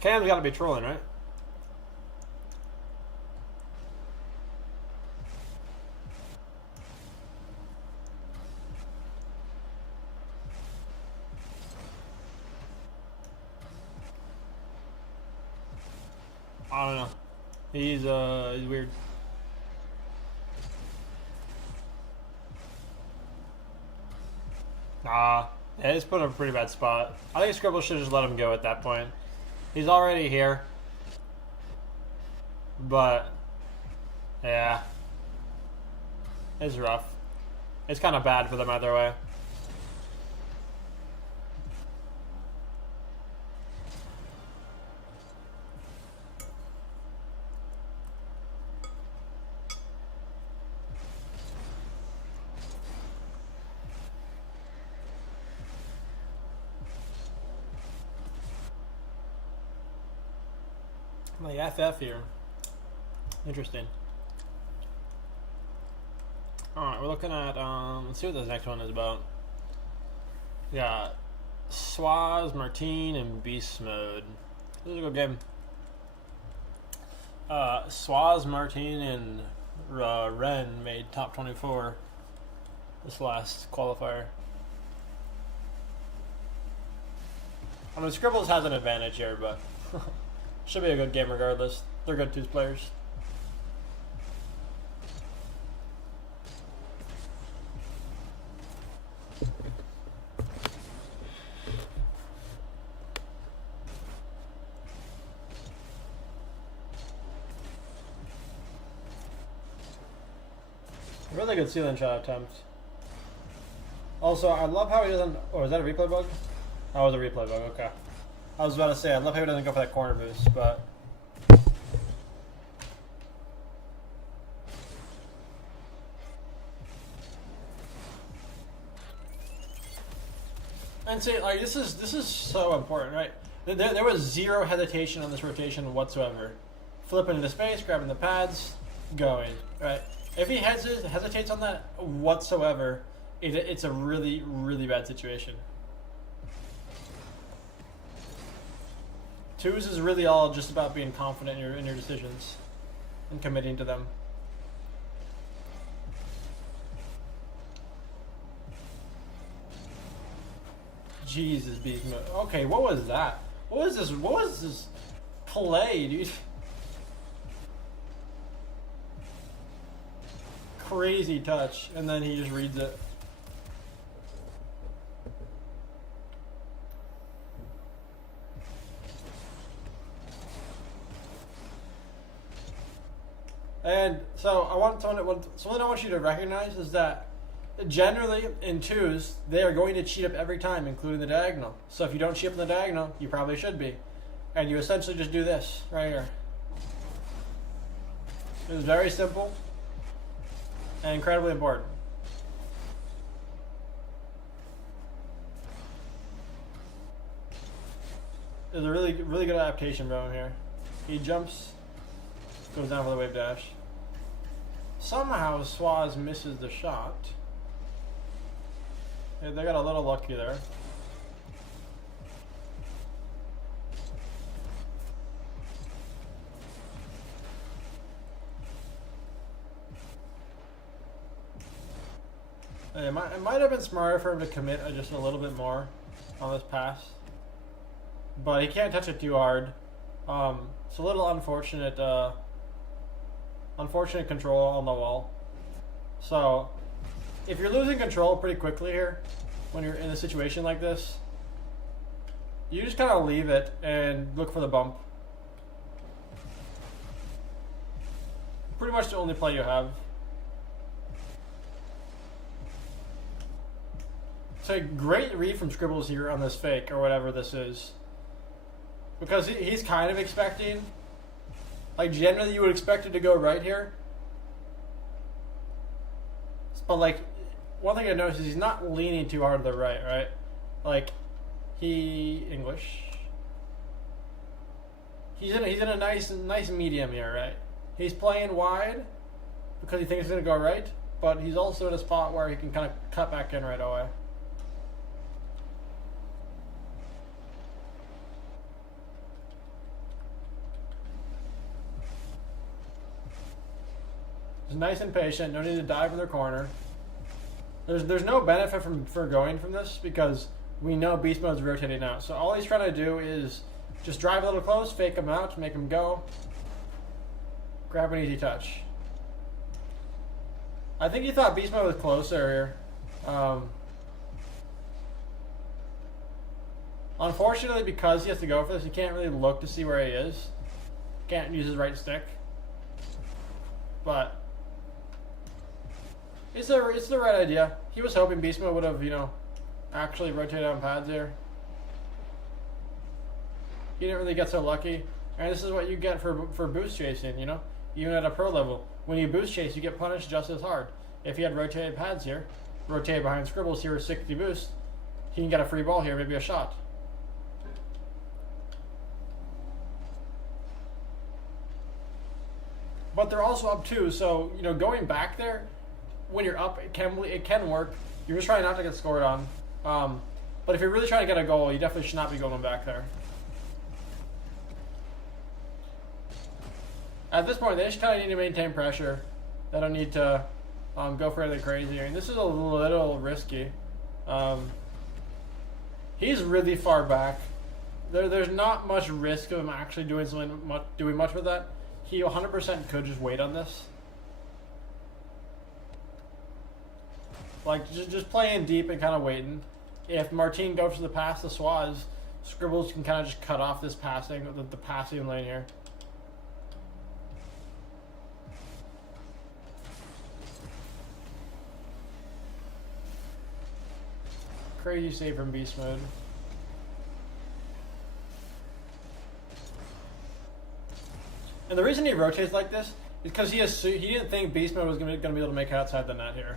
Cam's got to be trolling, right? I don't know. He's weird. Nah, yeah, he's put in a pretty bad spot. I think Scribble should just let him go at that point. He's already here. But, yeah. It's rough. It's kind of bad for them either way. Like FF here. Interesting. Alright, we're looking at, let's see what this next one is about. We got Swaz, Martine, and Beast Mode. This is a good game. Swaz, Martine, and Ren made top 24 this last qualifier. I mean, Scribbles has an advantage here, but should be a good game regardless. They're good twos players. Really good ceiling shot attempt. Also, I love how he doesn't... Oh, is that a replay bug? That was a replay bug, okay. I was about to say, I love how he doesn't go for that corner boost, but... And see, like, this is so important, right? There was zero hesitation on this rotation whatsoever. Flipping into space, grabbing the pads, going, right? If he hesitates on that whatsoever, it's a really, really bad situation. Twos is really all just about being confident in your decisions and committing to them. Jesus, beast mode. Okay, what was that? What was this? What was this play, dude? Crazy touch, and then he just reads it. And so something I want you to recognize is that generally in twos they are going to cheat up every time, including the diagonal. So if you don't cheat up in the diagonal, you probably should be, and you essentially just do this right here. It was very simple. and incredibly important. There's a really good adaptation from here. He jumps, goes down for the wave dash. Somehow Swaz misses the shot. Yeah, they got a little lucky there. It might have been smarter for him to commit just a little bit more on this pass, but he can't touch it too hard. It's a little unfortunate, unfortunate control on the wall. So, if you're losing control pretty quickly here, when you're in a situation like this, you just kind of leave it and look for the bump. Pretty much the only play you have. So great read from Scribbles here on this fake, or whatever this is. Because he's kind of expecting, like generally you would expect it to go right here. But like, one thing I noticed is he's not leaning too hard to the right, right? Like, English. He's in a nice medium here, right? He's playing wide because he thinks it's gonna go right, but he's also in a spot where he can kind of cut back in right away. He's nice and patient, no need to dive in their corner. There's no benefit for going from this because we know beast mode's rotating out. So all he's trying to do is just drive a little close, fake him out, make him go, grab an easy touch. I think he thought beast mode was closer here. Unfortunately, because he has to go for this, he can't really look to see where he is. Can't use his right stick. But it's the right idea. He was hoping beast mode would have, actually rotated on pads here. He didn't really get so lucky. And this is what you get for boost chasing, even at a pro level. When you boost chase, you get punished just as hard. If he had rotated pads here, rotated behind Scribbles here with 60 boost, he can get a free ball here, maybe a shot. But they're also up too, so going back there when you're up, it can work. You're just trying not to get scored on. But if you're really trying to get a goal, you definitely should not be going back there. At this point, they just kind of need to maintain pressure. They don't need to go for anything crazy. And this is a little risky. He's really far back. There's not much risk of him actually doing much with that. He 100% could just wait on this. Like, just playing deep and kind of waiting. If Martin goes for the pass to Swaz, Scribbles can kind of just cut off this passing, the passing lane here. Crazy save from beast mode. And the reason he rotates like this is because he didn't think beast mode was going to be able to make it outside the net here.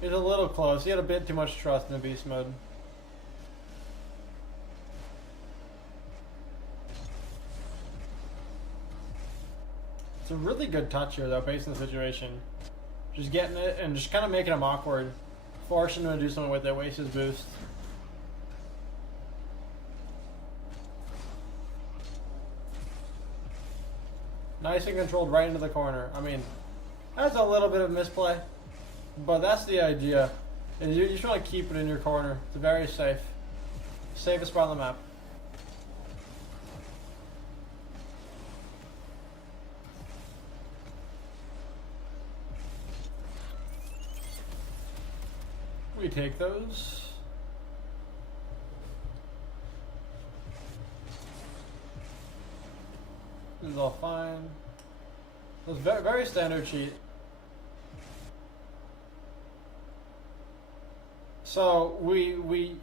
He's a little close. He had a bit too much trust in the beast mode. It's a really good touch here, though, based on the situation. Just getting it and just kind of making him awkward. Forcing him to do something with it, waste his boost. Nice and controlled right into the corner. I mean, that's a little bit of misplay. But that's the idea. And you just want to keep it in your corner. It's very safe. Safest spot on the map. We take those. This is all fine. It was very, very standard cheat. So we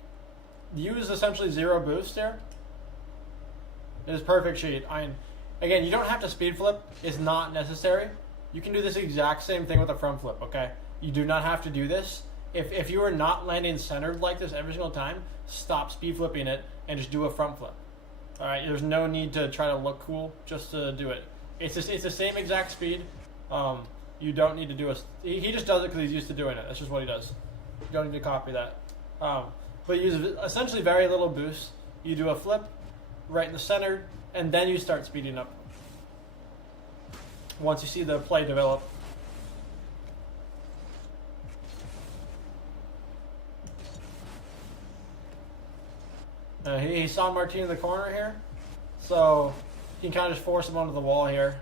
use essentially 0 boost here. It is perfect cheat. Again, you don't have to speed flip. It's not necessary. You can do this exact same thing with a front flip, okay? You do not have to do this. If you are not landing centered like this every single time, stop speed flipping it and just do a front flip. All right, there's no need to try to look cool just to do it. It's the same exact speed. You don't need to do he just does it because he's used to doing it. That's just what he does. You don't need to copy that. But use essentially very little boost. You do a flip right in the center, and then you start speeding up. Once you see the play develop. He saw Martin in the corner here, so you can kind of just force him onto the wall here.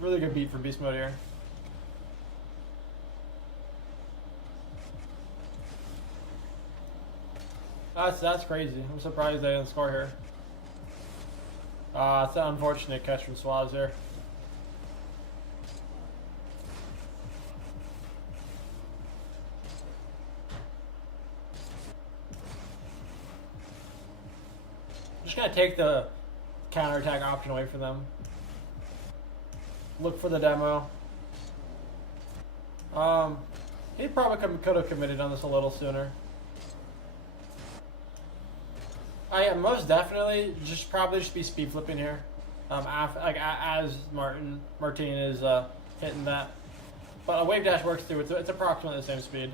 Really good beat from Beast Mode here. That's crazy. I'm surprised they didn't score here. It's an unfortunate catch from Swaz here. Just gonna take the counterattack option away from them. Look for the demo. He probably could have committed on this a little sooner. I most definitely probably be speed flipping here. As Martin is hitting that, but a wave dash works too. It's approximately the same speed.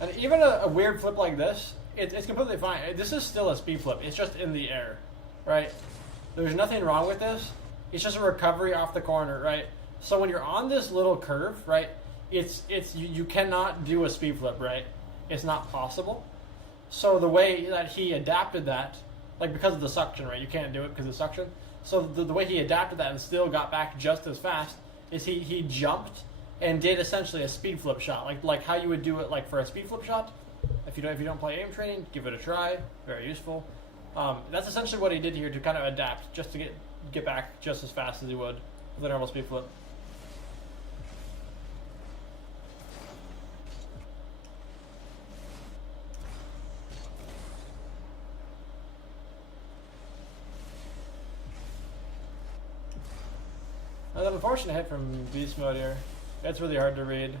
And even a weird flip like this, it's completely fine. This is still a speed flip. It's just in the air, right? There's nothing wrong with this. It's just a recovery off the corner, right? So when you're on this little curve, right, you cannot do a speed flip, right? It's not possible. So the way that he adapted that, like because of the suction, right? You can't do it because of the suction. So the way he adapted that and still got back just as fast is he jumped and did essentially a speed flip shot, like how you would do it like for a speed flip shot. If you don't play aim training, give it a try. Very useful. That's essentially what he did here to kind of adapt, just to get back just as fast as he would with a normal speed flip. An unfortunate hit from Beast Mode here. It's really hard to read.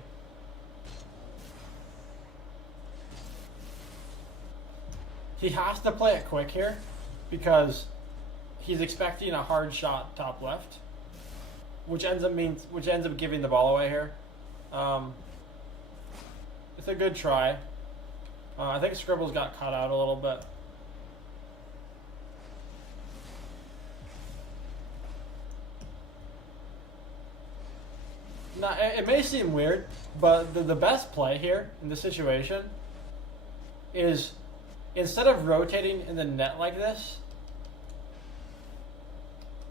He has to play it quick here because he's expecting a hard shot top left, which ends up giving the ball away here. It's a good try. I think Scribbles got caught out a little bit. Now, it may seem weird, but the best play here in this situation is instead of rotating in the net like this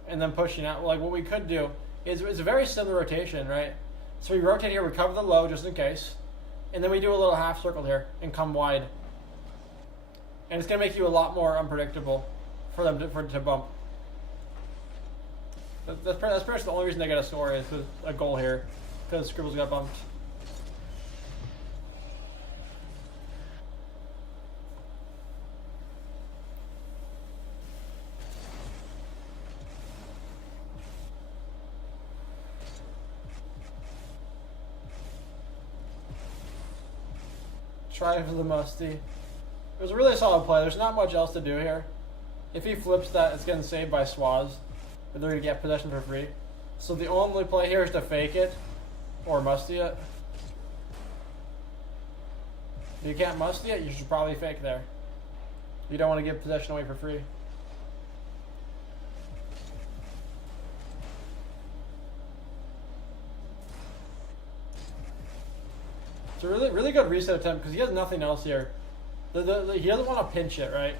and then pushing out, like what we could do is it's a very similar rotation, right? So we rotate here, we cover the low just in case, and then we do a little half circle here and come wide. And it's going to make you a lot more unpredictable for them to bump. That's pretty much the only reason they got a score is a goal here, because Scribbles got bumped. Try for the musty. It was a really solid play. There's not much else to do here. If he flips that, it's getting saved by Swaz. They're going to get possession for free. So the only play here is to fake it or musty it. If you can't musty it, you should probably fake there. You don't want to give possession away for free. It's a really good reset attempt because he has nothing else here. He doesn't want to pinch it, right?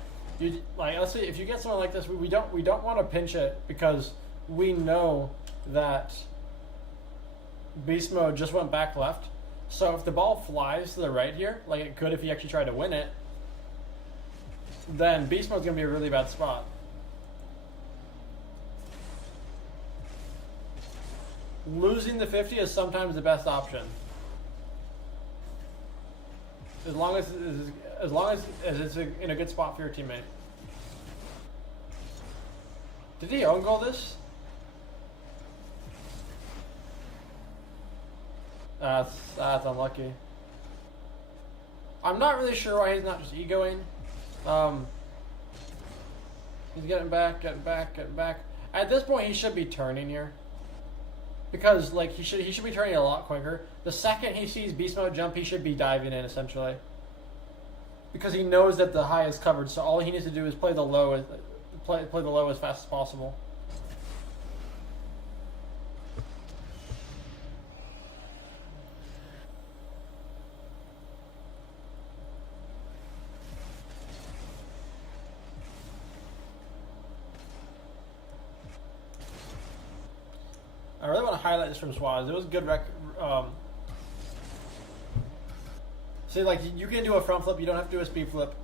Let's say if you get someone like this, we don't want to pinch it because we know that Beast Mode just went back left. So if the ball flies to the right here, like it could if he actually tried to win it, then Beast Mode's gonna be a really bad spot. losing the 50 is sometimes the best option. As long as it's in a good spot for your teammate. Did he own goal this? That's unlucky. I'm not really sure why he's not just egoing. He's getting back. At this point, he should be turning here. Because like he should be turning a lot quicker. The second he sees beast mode jump, he should be diving in essentially. Because he knows that the high is covered, so all he needs to do is play the low as fast as possible. I really want to highlight this from Swaz. It was a good see, like, you can do a front flip, you don't have to do a speed flip.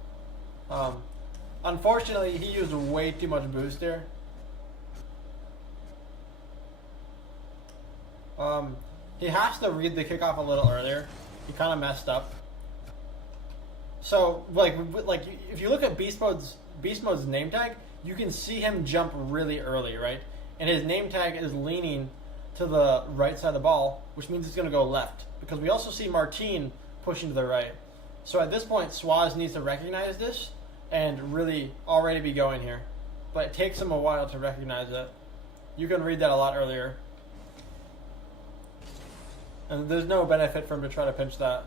Unfortunately, he used way too much boost there. He has to read the kickoff a little earlier. He kind of messed up. So, like if you look at Beast Mode's name tag, you can see him jump really early, right? And his name tag is leaning to the right side of the ball, which means it's going to go left. Because we also see Martine pushing to the right. So at this point, Swaz needs to recognize this and really already be going here. But it takes him a while to recognize it. You can read that a lot earlier. And there's no benefit for him to try to pinch that.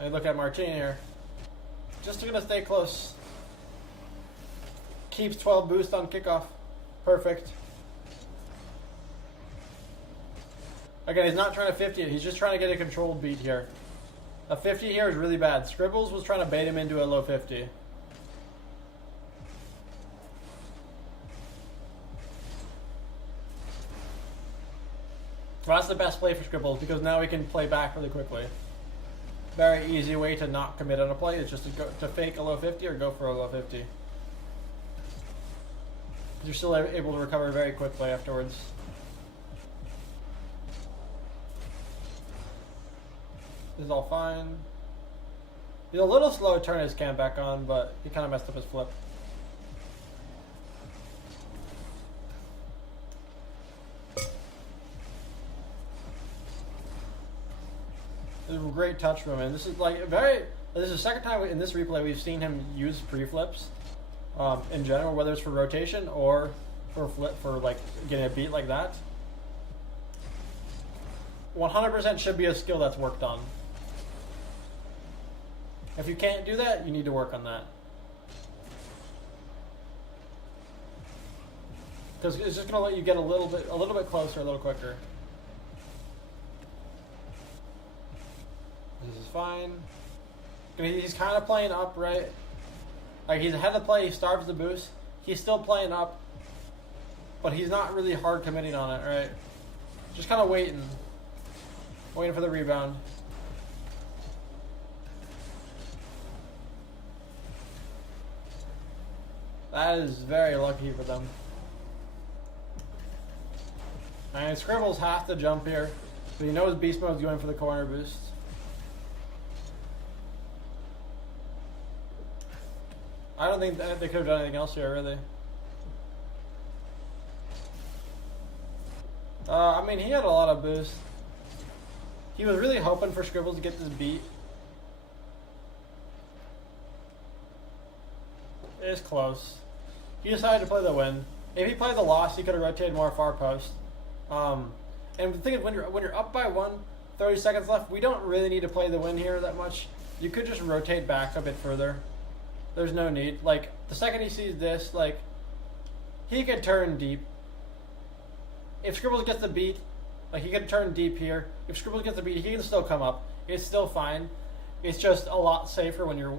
And look at Martine here. Just going to stay close. Keeps 12 boost on kickoff. Perfect. Again, he's not trying to 50 it. He's just trying to get a controlled beat here. A 50 here is really bad. Scribbles was trying to bait him into a low 50. So that's the best play for Scribbles because now he can play back really quickly. Very easy way to not commit on a play is just to fake a low 50 or go for a low 50. You're still able to recover very quickly afterwards. This is all fine. He's a little slow to turn his cam back on, but he kind of messed up his flip. This is a great touch from him. This is like this is the second time in this replay we've seen him use pre-flips in general, whether it's for rotation or for like getting a beat like that. 100% should be a skill that's worked on. If you can't do that, you need to work on that. Because it's just going to let you get a little bit closer, a little quicker. This is fine. He's kind of playing up, right? Like he's ahead of the play, he starves the boost. He's still playing up, but he's not really hard committing on it, right? Just kind of waiting for the rebound. That is very lucky for them. And Scribbles has to jump here, but he knows Beast Mode's going for the corner boost. I don't think that they could have done anything else here, really. I mean, he had a lot of boost. He was really hoping for Scribbles to get this beat. It's close. He decided to play the win. If he played the loss, he could have rotated more far post. And the thing is, when you're up by 1, 30 seconds left, we don't really need to play the win here that much. You could just rotate back a bit further. There's no need. Like, the second he sees this, like, he could turn deep. If Scribbles gets the beat, like, he could turn deep here. If Scribbles gets the beat, he can still come up. It's still fine. It's just a lot safer when you're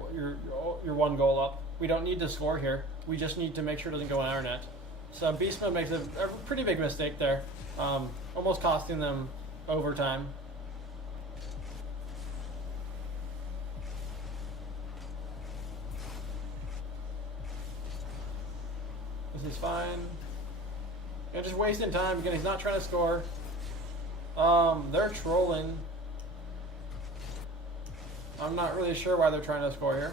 1 goal up. We don't need to score here. We just need to make sure it doesn't go in our net. So Beast Mode makes a pretty big mistake there, almost costing them overtime. This is fine. You're just wasting time. Again, he's not trying to score. They're trolling. I'm not really sure why they're trying to score here.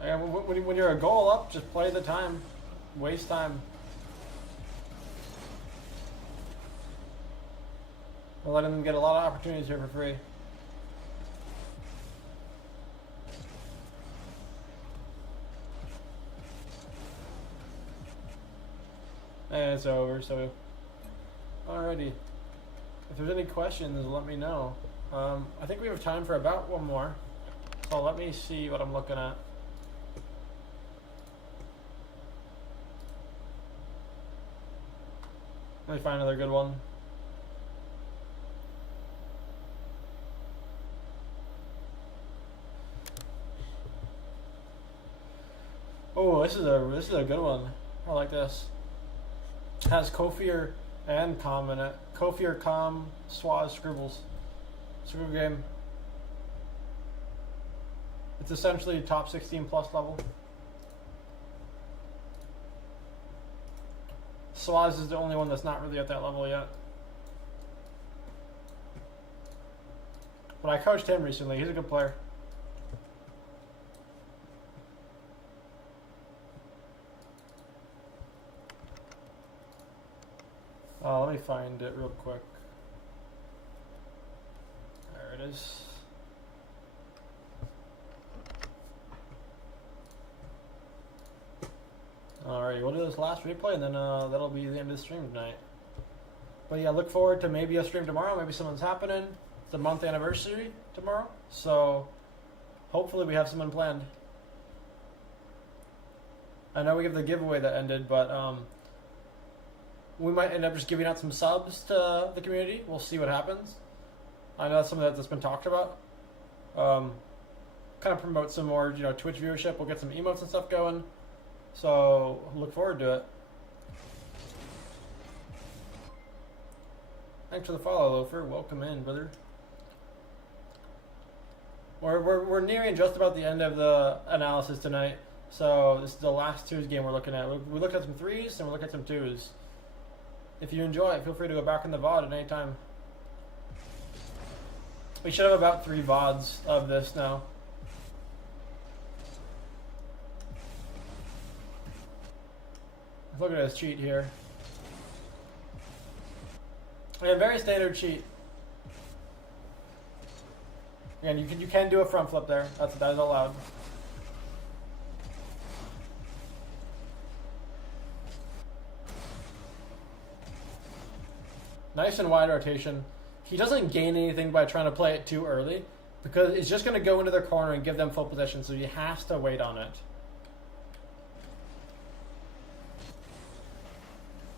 And when you're a goal up, just play the time. Waste time. We're letting them get a lot of opportunities here for free. And it's over, so alrighty. If there's any questions, let me know. I think we have time for about one more. So let me see what I'm looking at. Let me find another good one. Oh, this is a good one. I like this. It has Kofir and Com in it. Kofir, Com, Swaz, Scribbles. It's a good game. It's essentially top 16 plus level. Swaz is the only one that's not really at that level yet. But I coached him recently. He's a good player. Let me find it real quick. There it is. Alright, we'll do this last replay and then that'll be the end of the stream tonight. But yeah, look forward to maybe a stream tomorrow. Maybe something's happening. It's the month anniversary tomorrow. So hopefully we have something planned. I know we have the giveaway that ended, but we might end up just giving out some subs to the community. We'll see what happens. I know that's something that's been talked about. Kind of promote some more, Twitch viewership. We'll get some emotes and stuff going. So look forward to it. Thanks for the follow, Loafer. Welcome in, brother. We're nearing just about the end of the analysis tonight. So this is the last twos game we're looking at. We looked at some threes and we looked at some twos. If you enjoy it, feel free to go back in the VOD at any time. We should have about 3 VODs of this now. Look at this cheat here. A very standard cheat. Again, you can do a front flip there. That is allowed. Nice and wide rotation. He doesn't gain anything by trying to play it too early because it's just going to go into their corner and give them full possession, so he has to wait on it.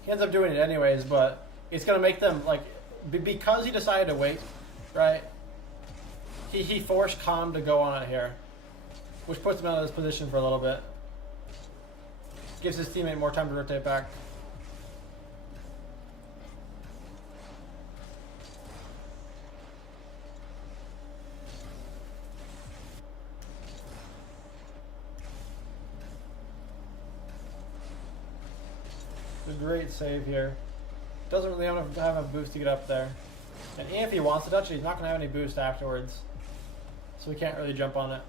He ends up doing it anyways, but it's going to make them, because he decided to wait, right? He forced Com to go on it here, which puts him out of his position for a little bit. Gives his teammate more time to rotate back. Great save here. Doesn't really have a boost to get up there. And if he wants to touch it, he's not going to have any boost afterwards. So we can't really jump on it.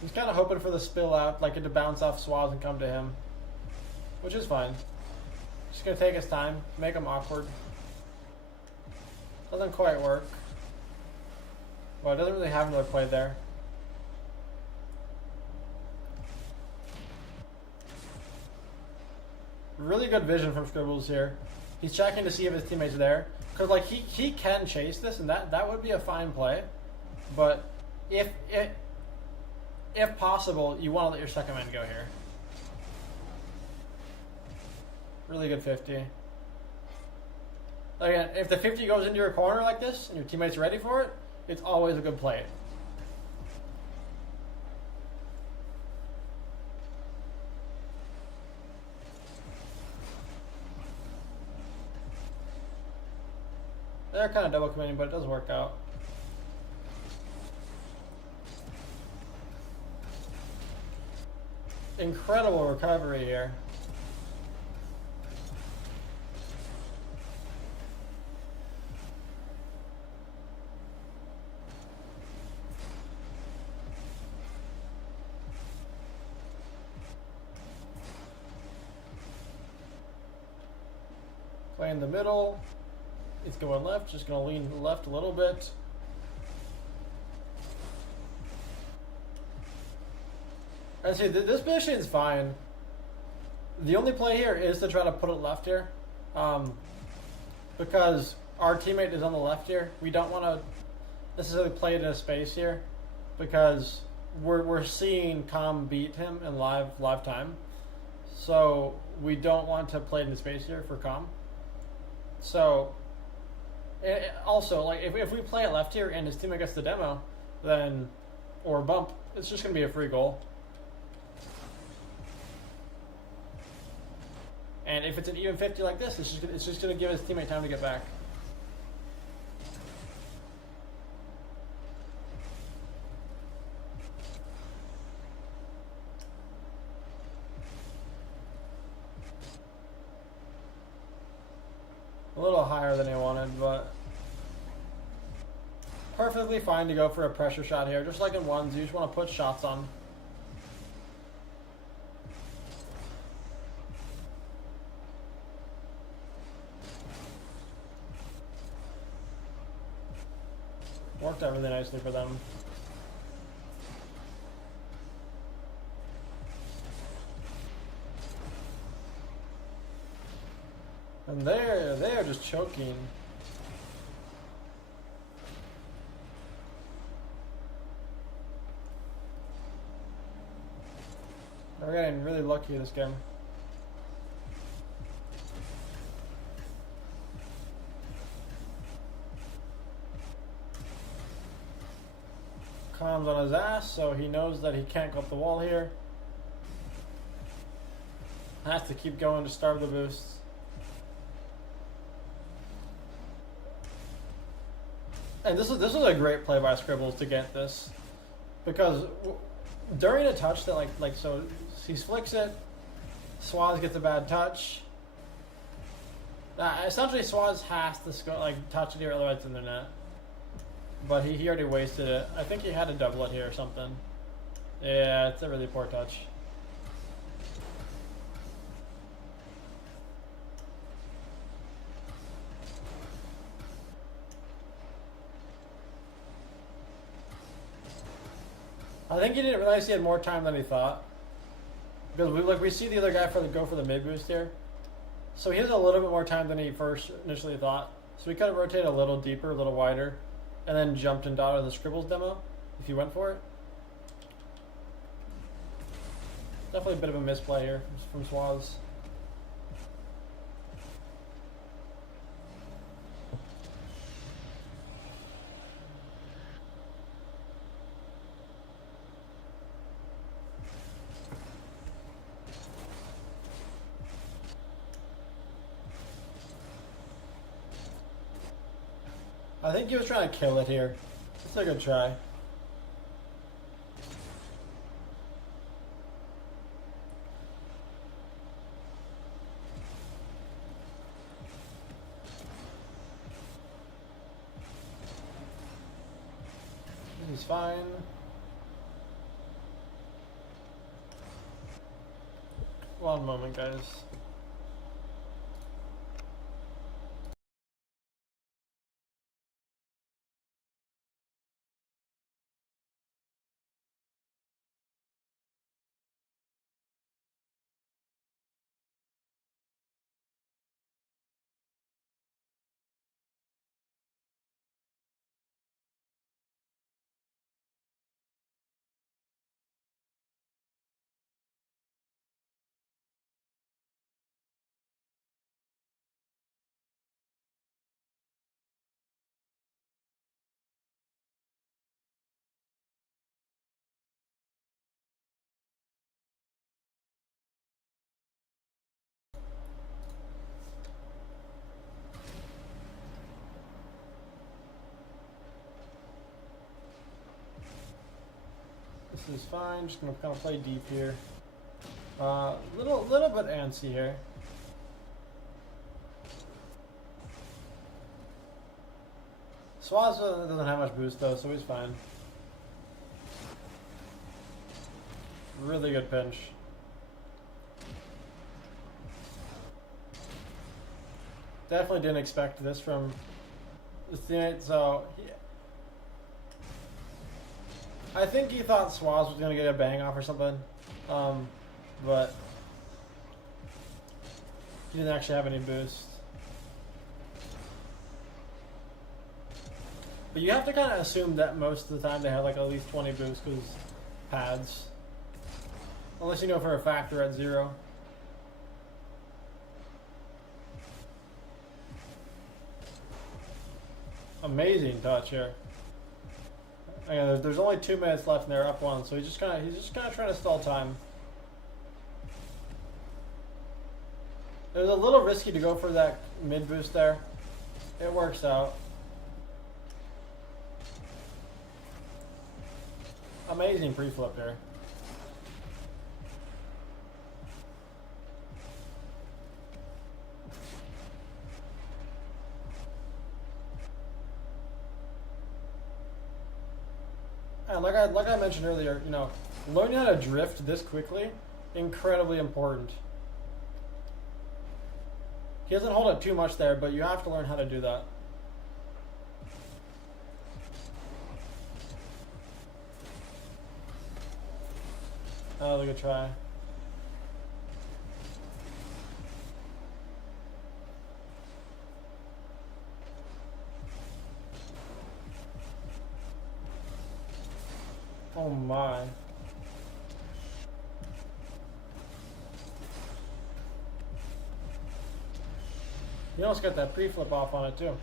He's kind of hoping for the spill out, like it to bounce off Swaz and come to him. Which is fine. Just going to take his time, make him awkward. Doesn't quite work. Well, it doesn't really have another play there. Really good vision from Scribbles here. He's checking to see if his teammate's there. Because, he can chase this, and that would be a fine play. But if possible, you want to let your second man go here. Really good 50. Again, if the 50 goes into your corner like this, and your teammate's ready for it, it's always a good play. they're kind of double committing, but it does work out. Incredible recovery here. Play in the middle. It's going left, just going to lean left a little bit. And see, this position is fine. The only play here is to try to put it left here. Because our teammate is on the left here. We don't want to necessarily play it in a space here. Because we're seeing Com beat him in live time. So we don't want to play it in space here for Com. So also, like if we play it left here and his teammate gets the demo, then or bump, it's just gonna be a free goal. And if it's an even 50 like this, it's just gonna give his teammate time to get back. A little higher than he wanted, but perfectly fine to go for a pressure shot here. Just like in ones, you just want to put shots on. Worked out really nicely for them. And they are just choking. We're getting really lucky this game. Com's on his ass, so he knows that he can't go up the wall here. Has to keep going to starve the boost. And this was a great play by Scribbles to get this, because during a touch that so he flicks it, Swaz gets a bad touch. Essentially, Swaz has to touch it here, otherwise it's in the net. But he already wasted it. I think he had to double it here or something. Yeah, it's a really poor touch. I think he didn't realize he had more time than he thought. Because we see the other guy go for the mid boost here. So he has a little bit more time than he first initially thought. So he could have rotated a little deeper, a little wider, and then jumped and dotted the Scribbles demo if he went for it. Definitely a bit of a misplay here from Swaz. I think he was trying to kill it here. It's a good try. He's fine. One moment, guys. This is fine. Just gonna kind of play deep here. Little bit antsy here. Swaz doesn't have much boost though, so he's fine. Really good pinch. Definitely didn't expect this from the teammate, so I think he thought Swaz was gonna get a bang off or something, but he didn't actually have any boost. But you have to kind of assume that most of the time they have like at least 20 boosts because pads, unless you know for a fact they're at 0. Amazing touch here. Again, there's only 2 minutes left and they're up 1, so he's just kind of trying to stall time. It was a little risky to go for that mid boost there. It works out. Amazing pre-flip here. And like I mentioned earlier, you know, learning how to drift this quickly, incredibly important. He doesn't hold it too much there, but you have to learn how to do that. Oh, look at try. Oh my. You almost got that pre-flip off on it too.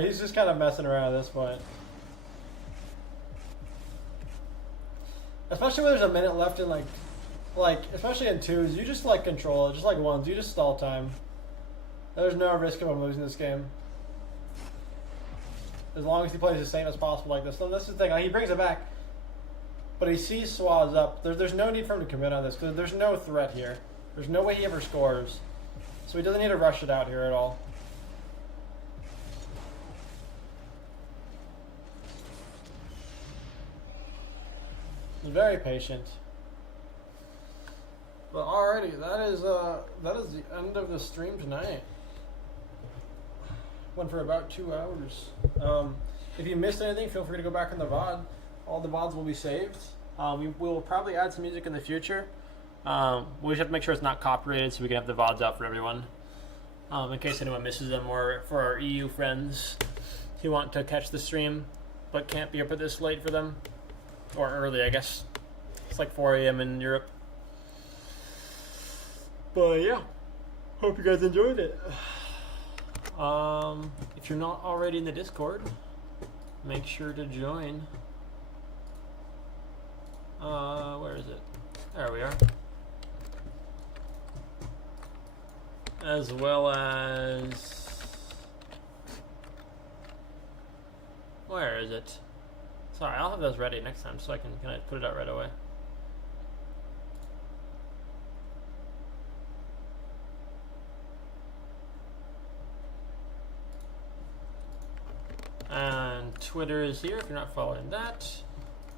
He's just kind of messing around at this point. Especially when there's a minute left in like especially in 2s, you just like control it. Just like 1s, you just stall time. There's no risk of him losing this game. As long as he plays the same as possible like this. So this is the thing, like, he brings it back, but he sees Swaz up. There's no need for him to commit on this because there's no threat here. There's no way he ever scores. So he doesn't need to rush it out here at all. He's very patient. But alrighty, that is the end of the stream tonight. Went for about 2 hours. If you missed anything, feel free to go back in the VOD. All the VODs will be saved. We will probably add some music in the future. We just have to make sure it's not copyrighted so we can have the VODs out for everyone. In case anyone misses them, or for our EU friends who want to catch the stream but can't be up at this late for them. Or early, I guess. It's like 4 a.m. in Europe. But yeah, hope you guys enjoyed it. If you're not already in the Discord, make sure to join. Where is it? There we are. As well as... Where is it? Sorry, I'll have those ready next time so I can put it out right away. And Twitter is here if you're not following that.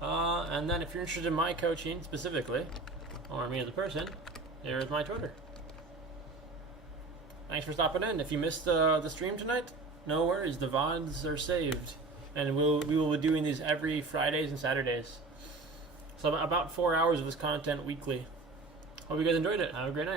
And then if you're interested in my coaching specifically, or me as a person, here is my Twitter. Thanks for stopping in. If you missed the stream tonight, no worries. The VODs are saved. And we will be doing these every Fridays and Saturdays. So about 4 hours of this content weekly. Hope you guys enjoyed it. Have a great night.